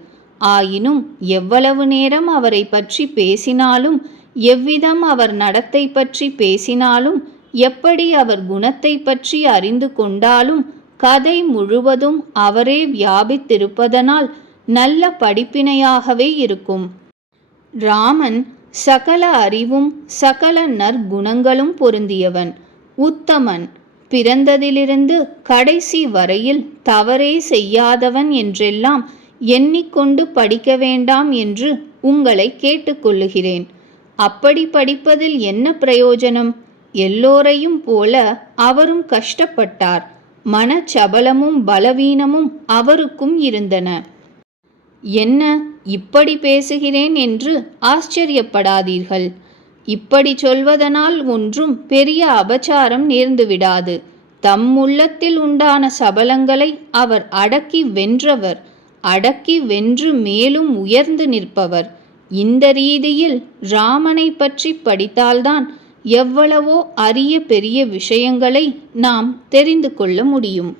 ஆயினும் எவ்வளவு நேரம் அவரை பற்றி பேசினாலும், எவ்விதம் அவர் நடத்தை பற்றி பேசினாலும், எப்படி அவர் குணத்தை பற்றி அறிந்து கொண்டாலும், கதை முழுவதும் அவரே வியாபித்திருப்பதனால் நல்ல படிப்பினையாகவே இருக்கும். ராமன் சகல அறிவும் சகல நற்குணங்களும் பொருந்தியவன், உத்தமன், பிறந்ததிலிருந்து கடைசி வரையில் தவறே செய்யாதவன் என்றெல்லாம் எண்ணிக்கொண்டு படிக்க வேண்டாம் என்று உங்களை கேட்டுக்கொள்ளுகிறேன். அப்படி படிப்பதில் என்ன பிரயோஜனம்? எல்லோரையும் போல அவரும் கஷ்டப்பட்டார். மனச்சபலமும் பலவீனமும் அவருக்கும் இருந்தன. என்ன இப்படி பேசுகிறேன் என்று ஆச்சரியப்படாதீர்கள். இப்படி சொல்வதனால் ஒன்றும் பெரிய அபச்சாரம் நேர்ந்துவிடாது. தம் உள்ளத்தில் உண்டான சபலங்களை அவர் அடக்கி வென்றவர், அடக்கி வென்று மேலும் உயர்ந்து நிற்பவர். இந்த ரீதியில் ராமனை பற்றி படித்தால்தான் எவ்வளவோ அரிய பெரிய விஷயங்களை நாம் தெரிந்து கொள்ள முடியும்.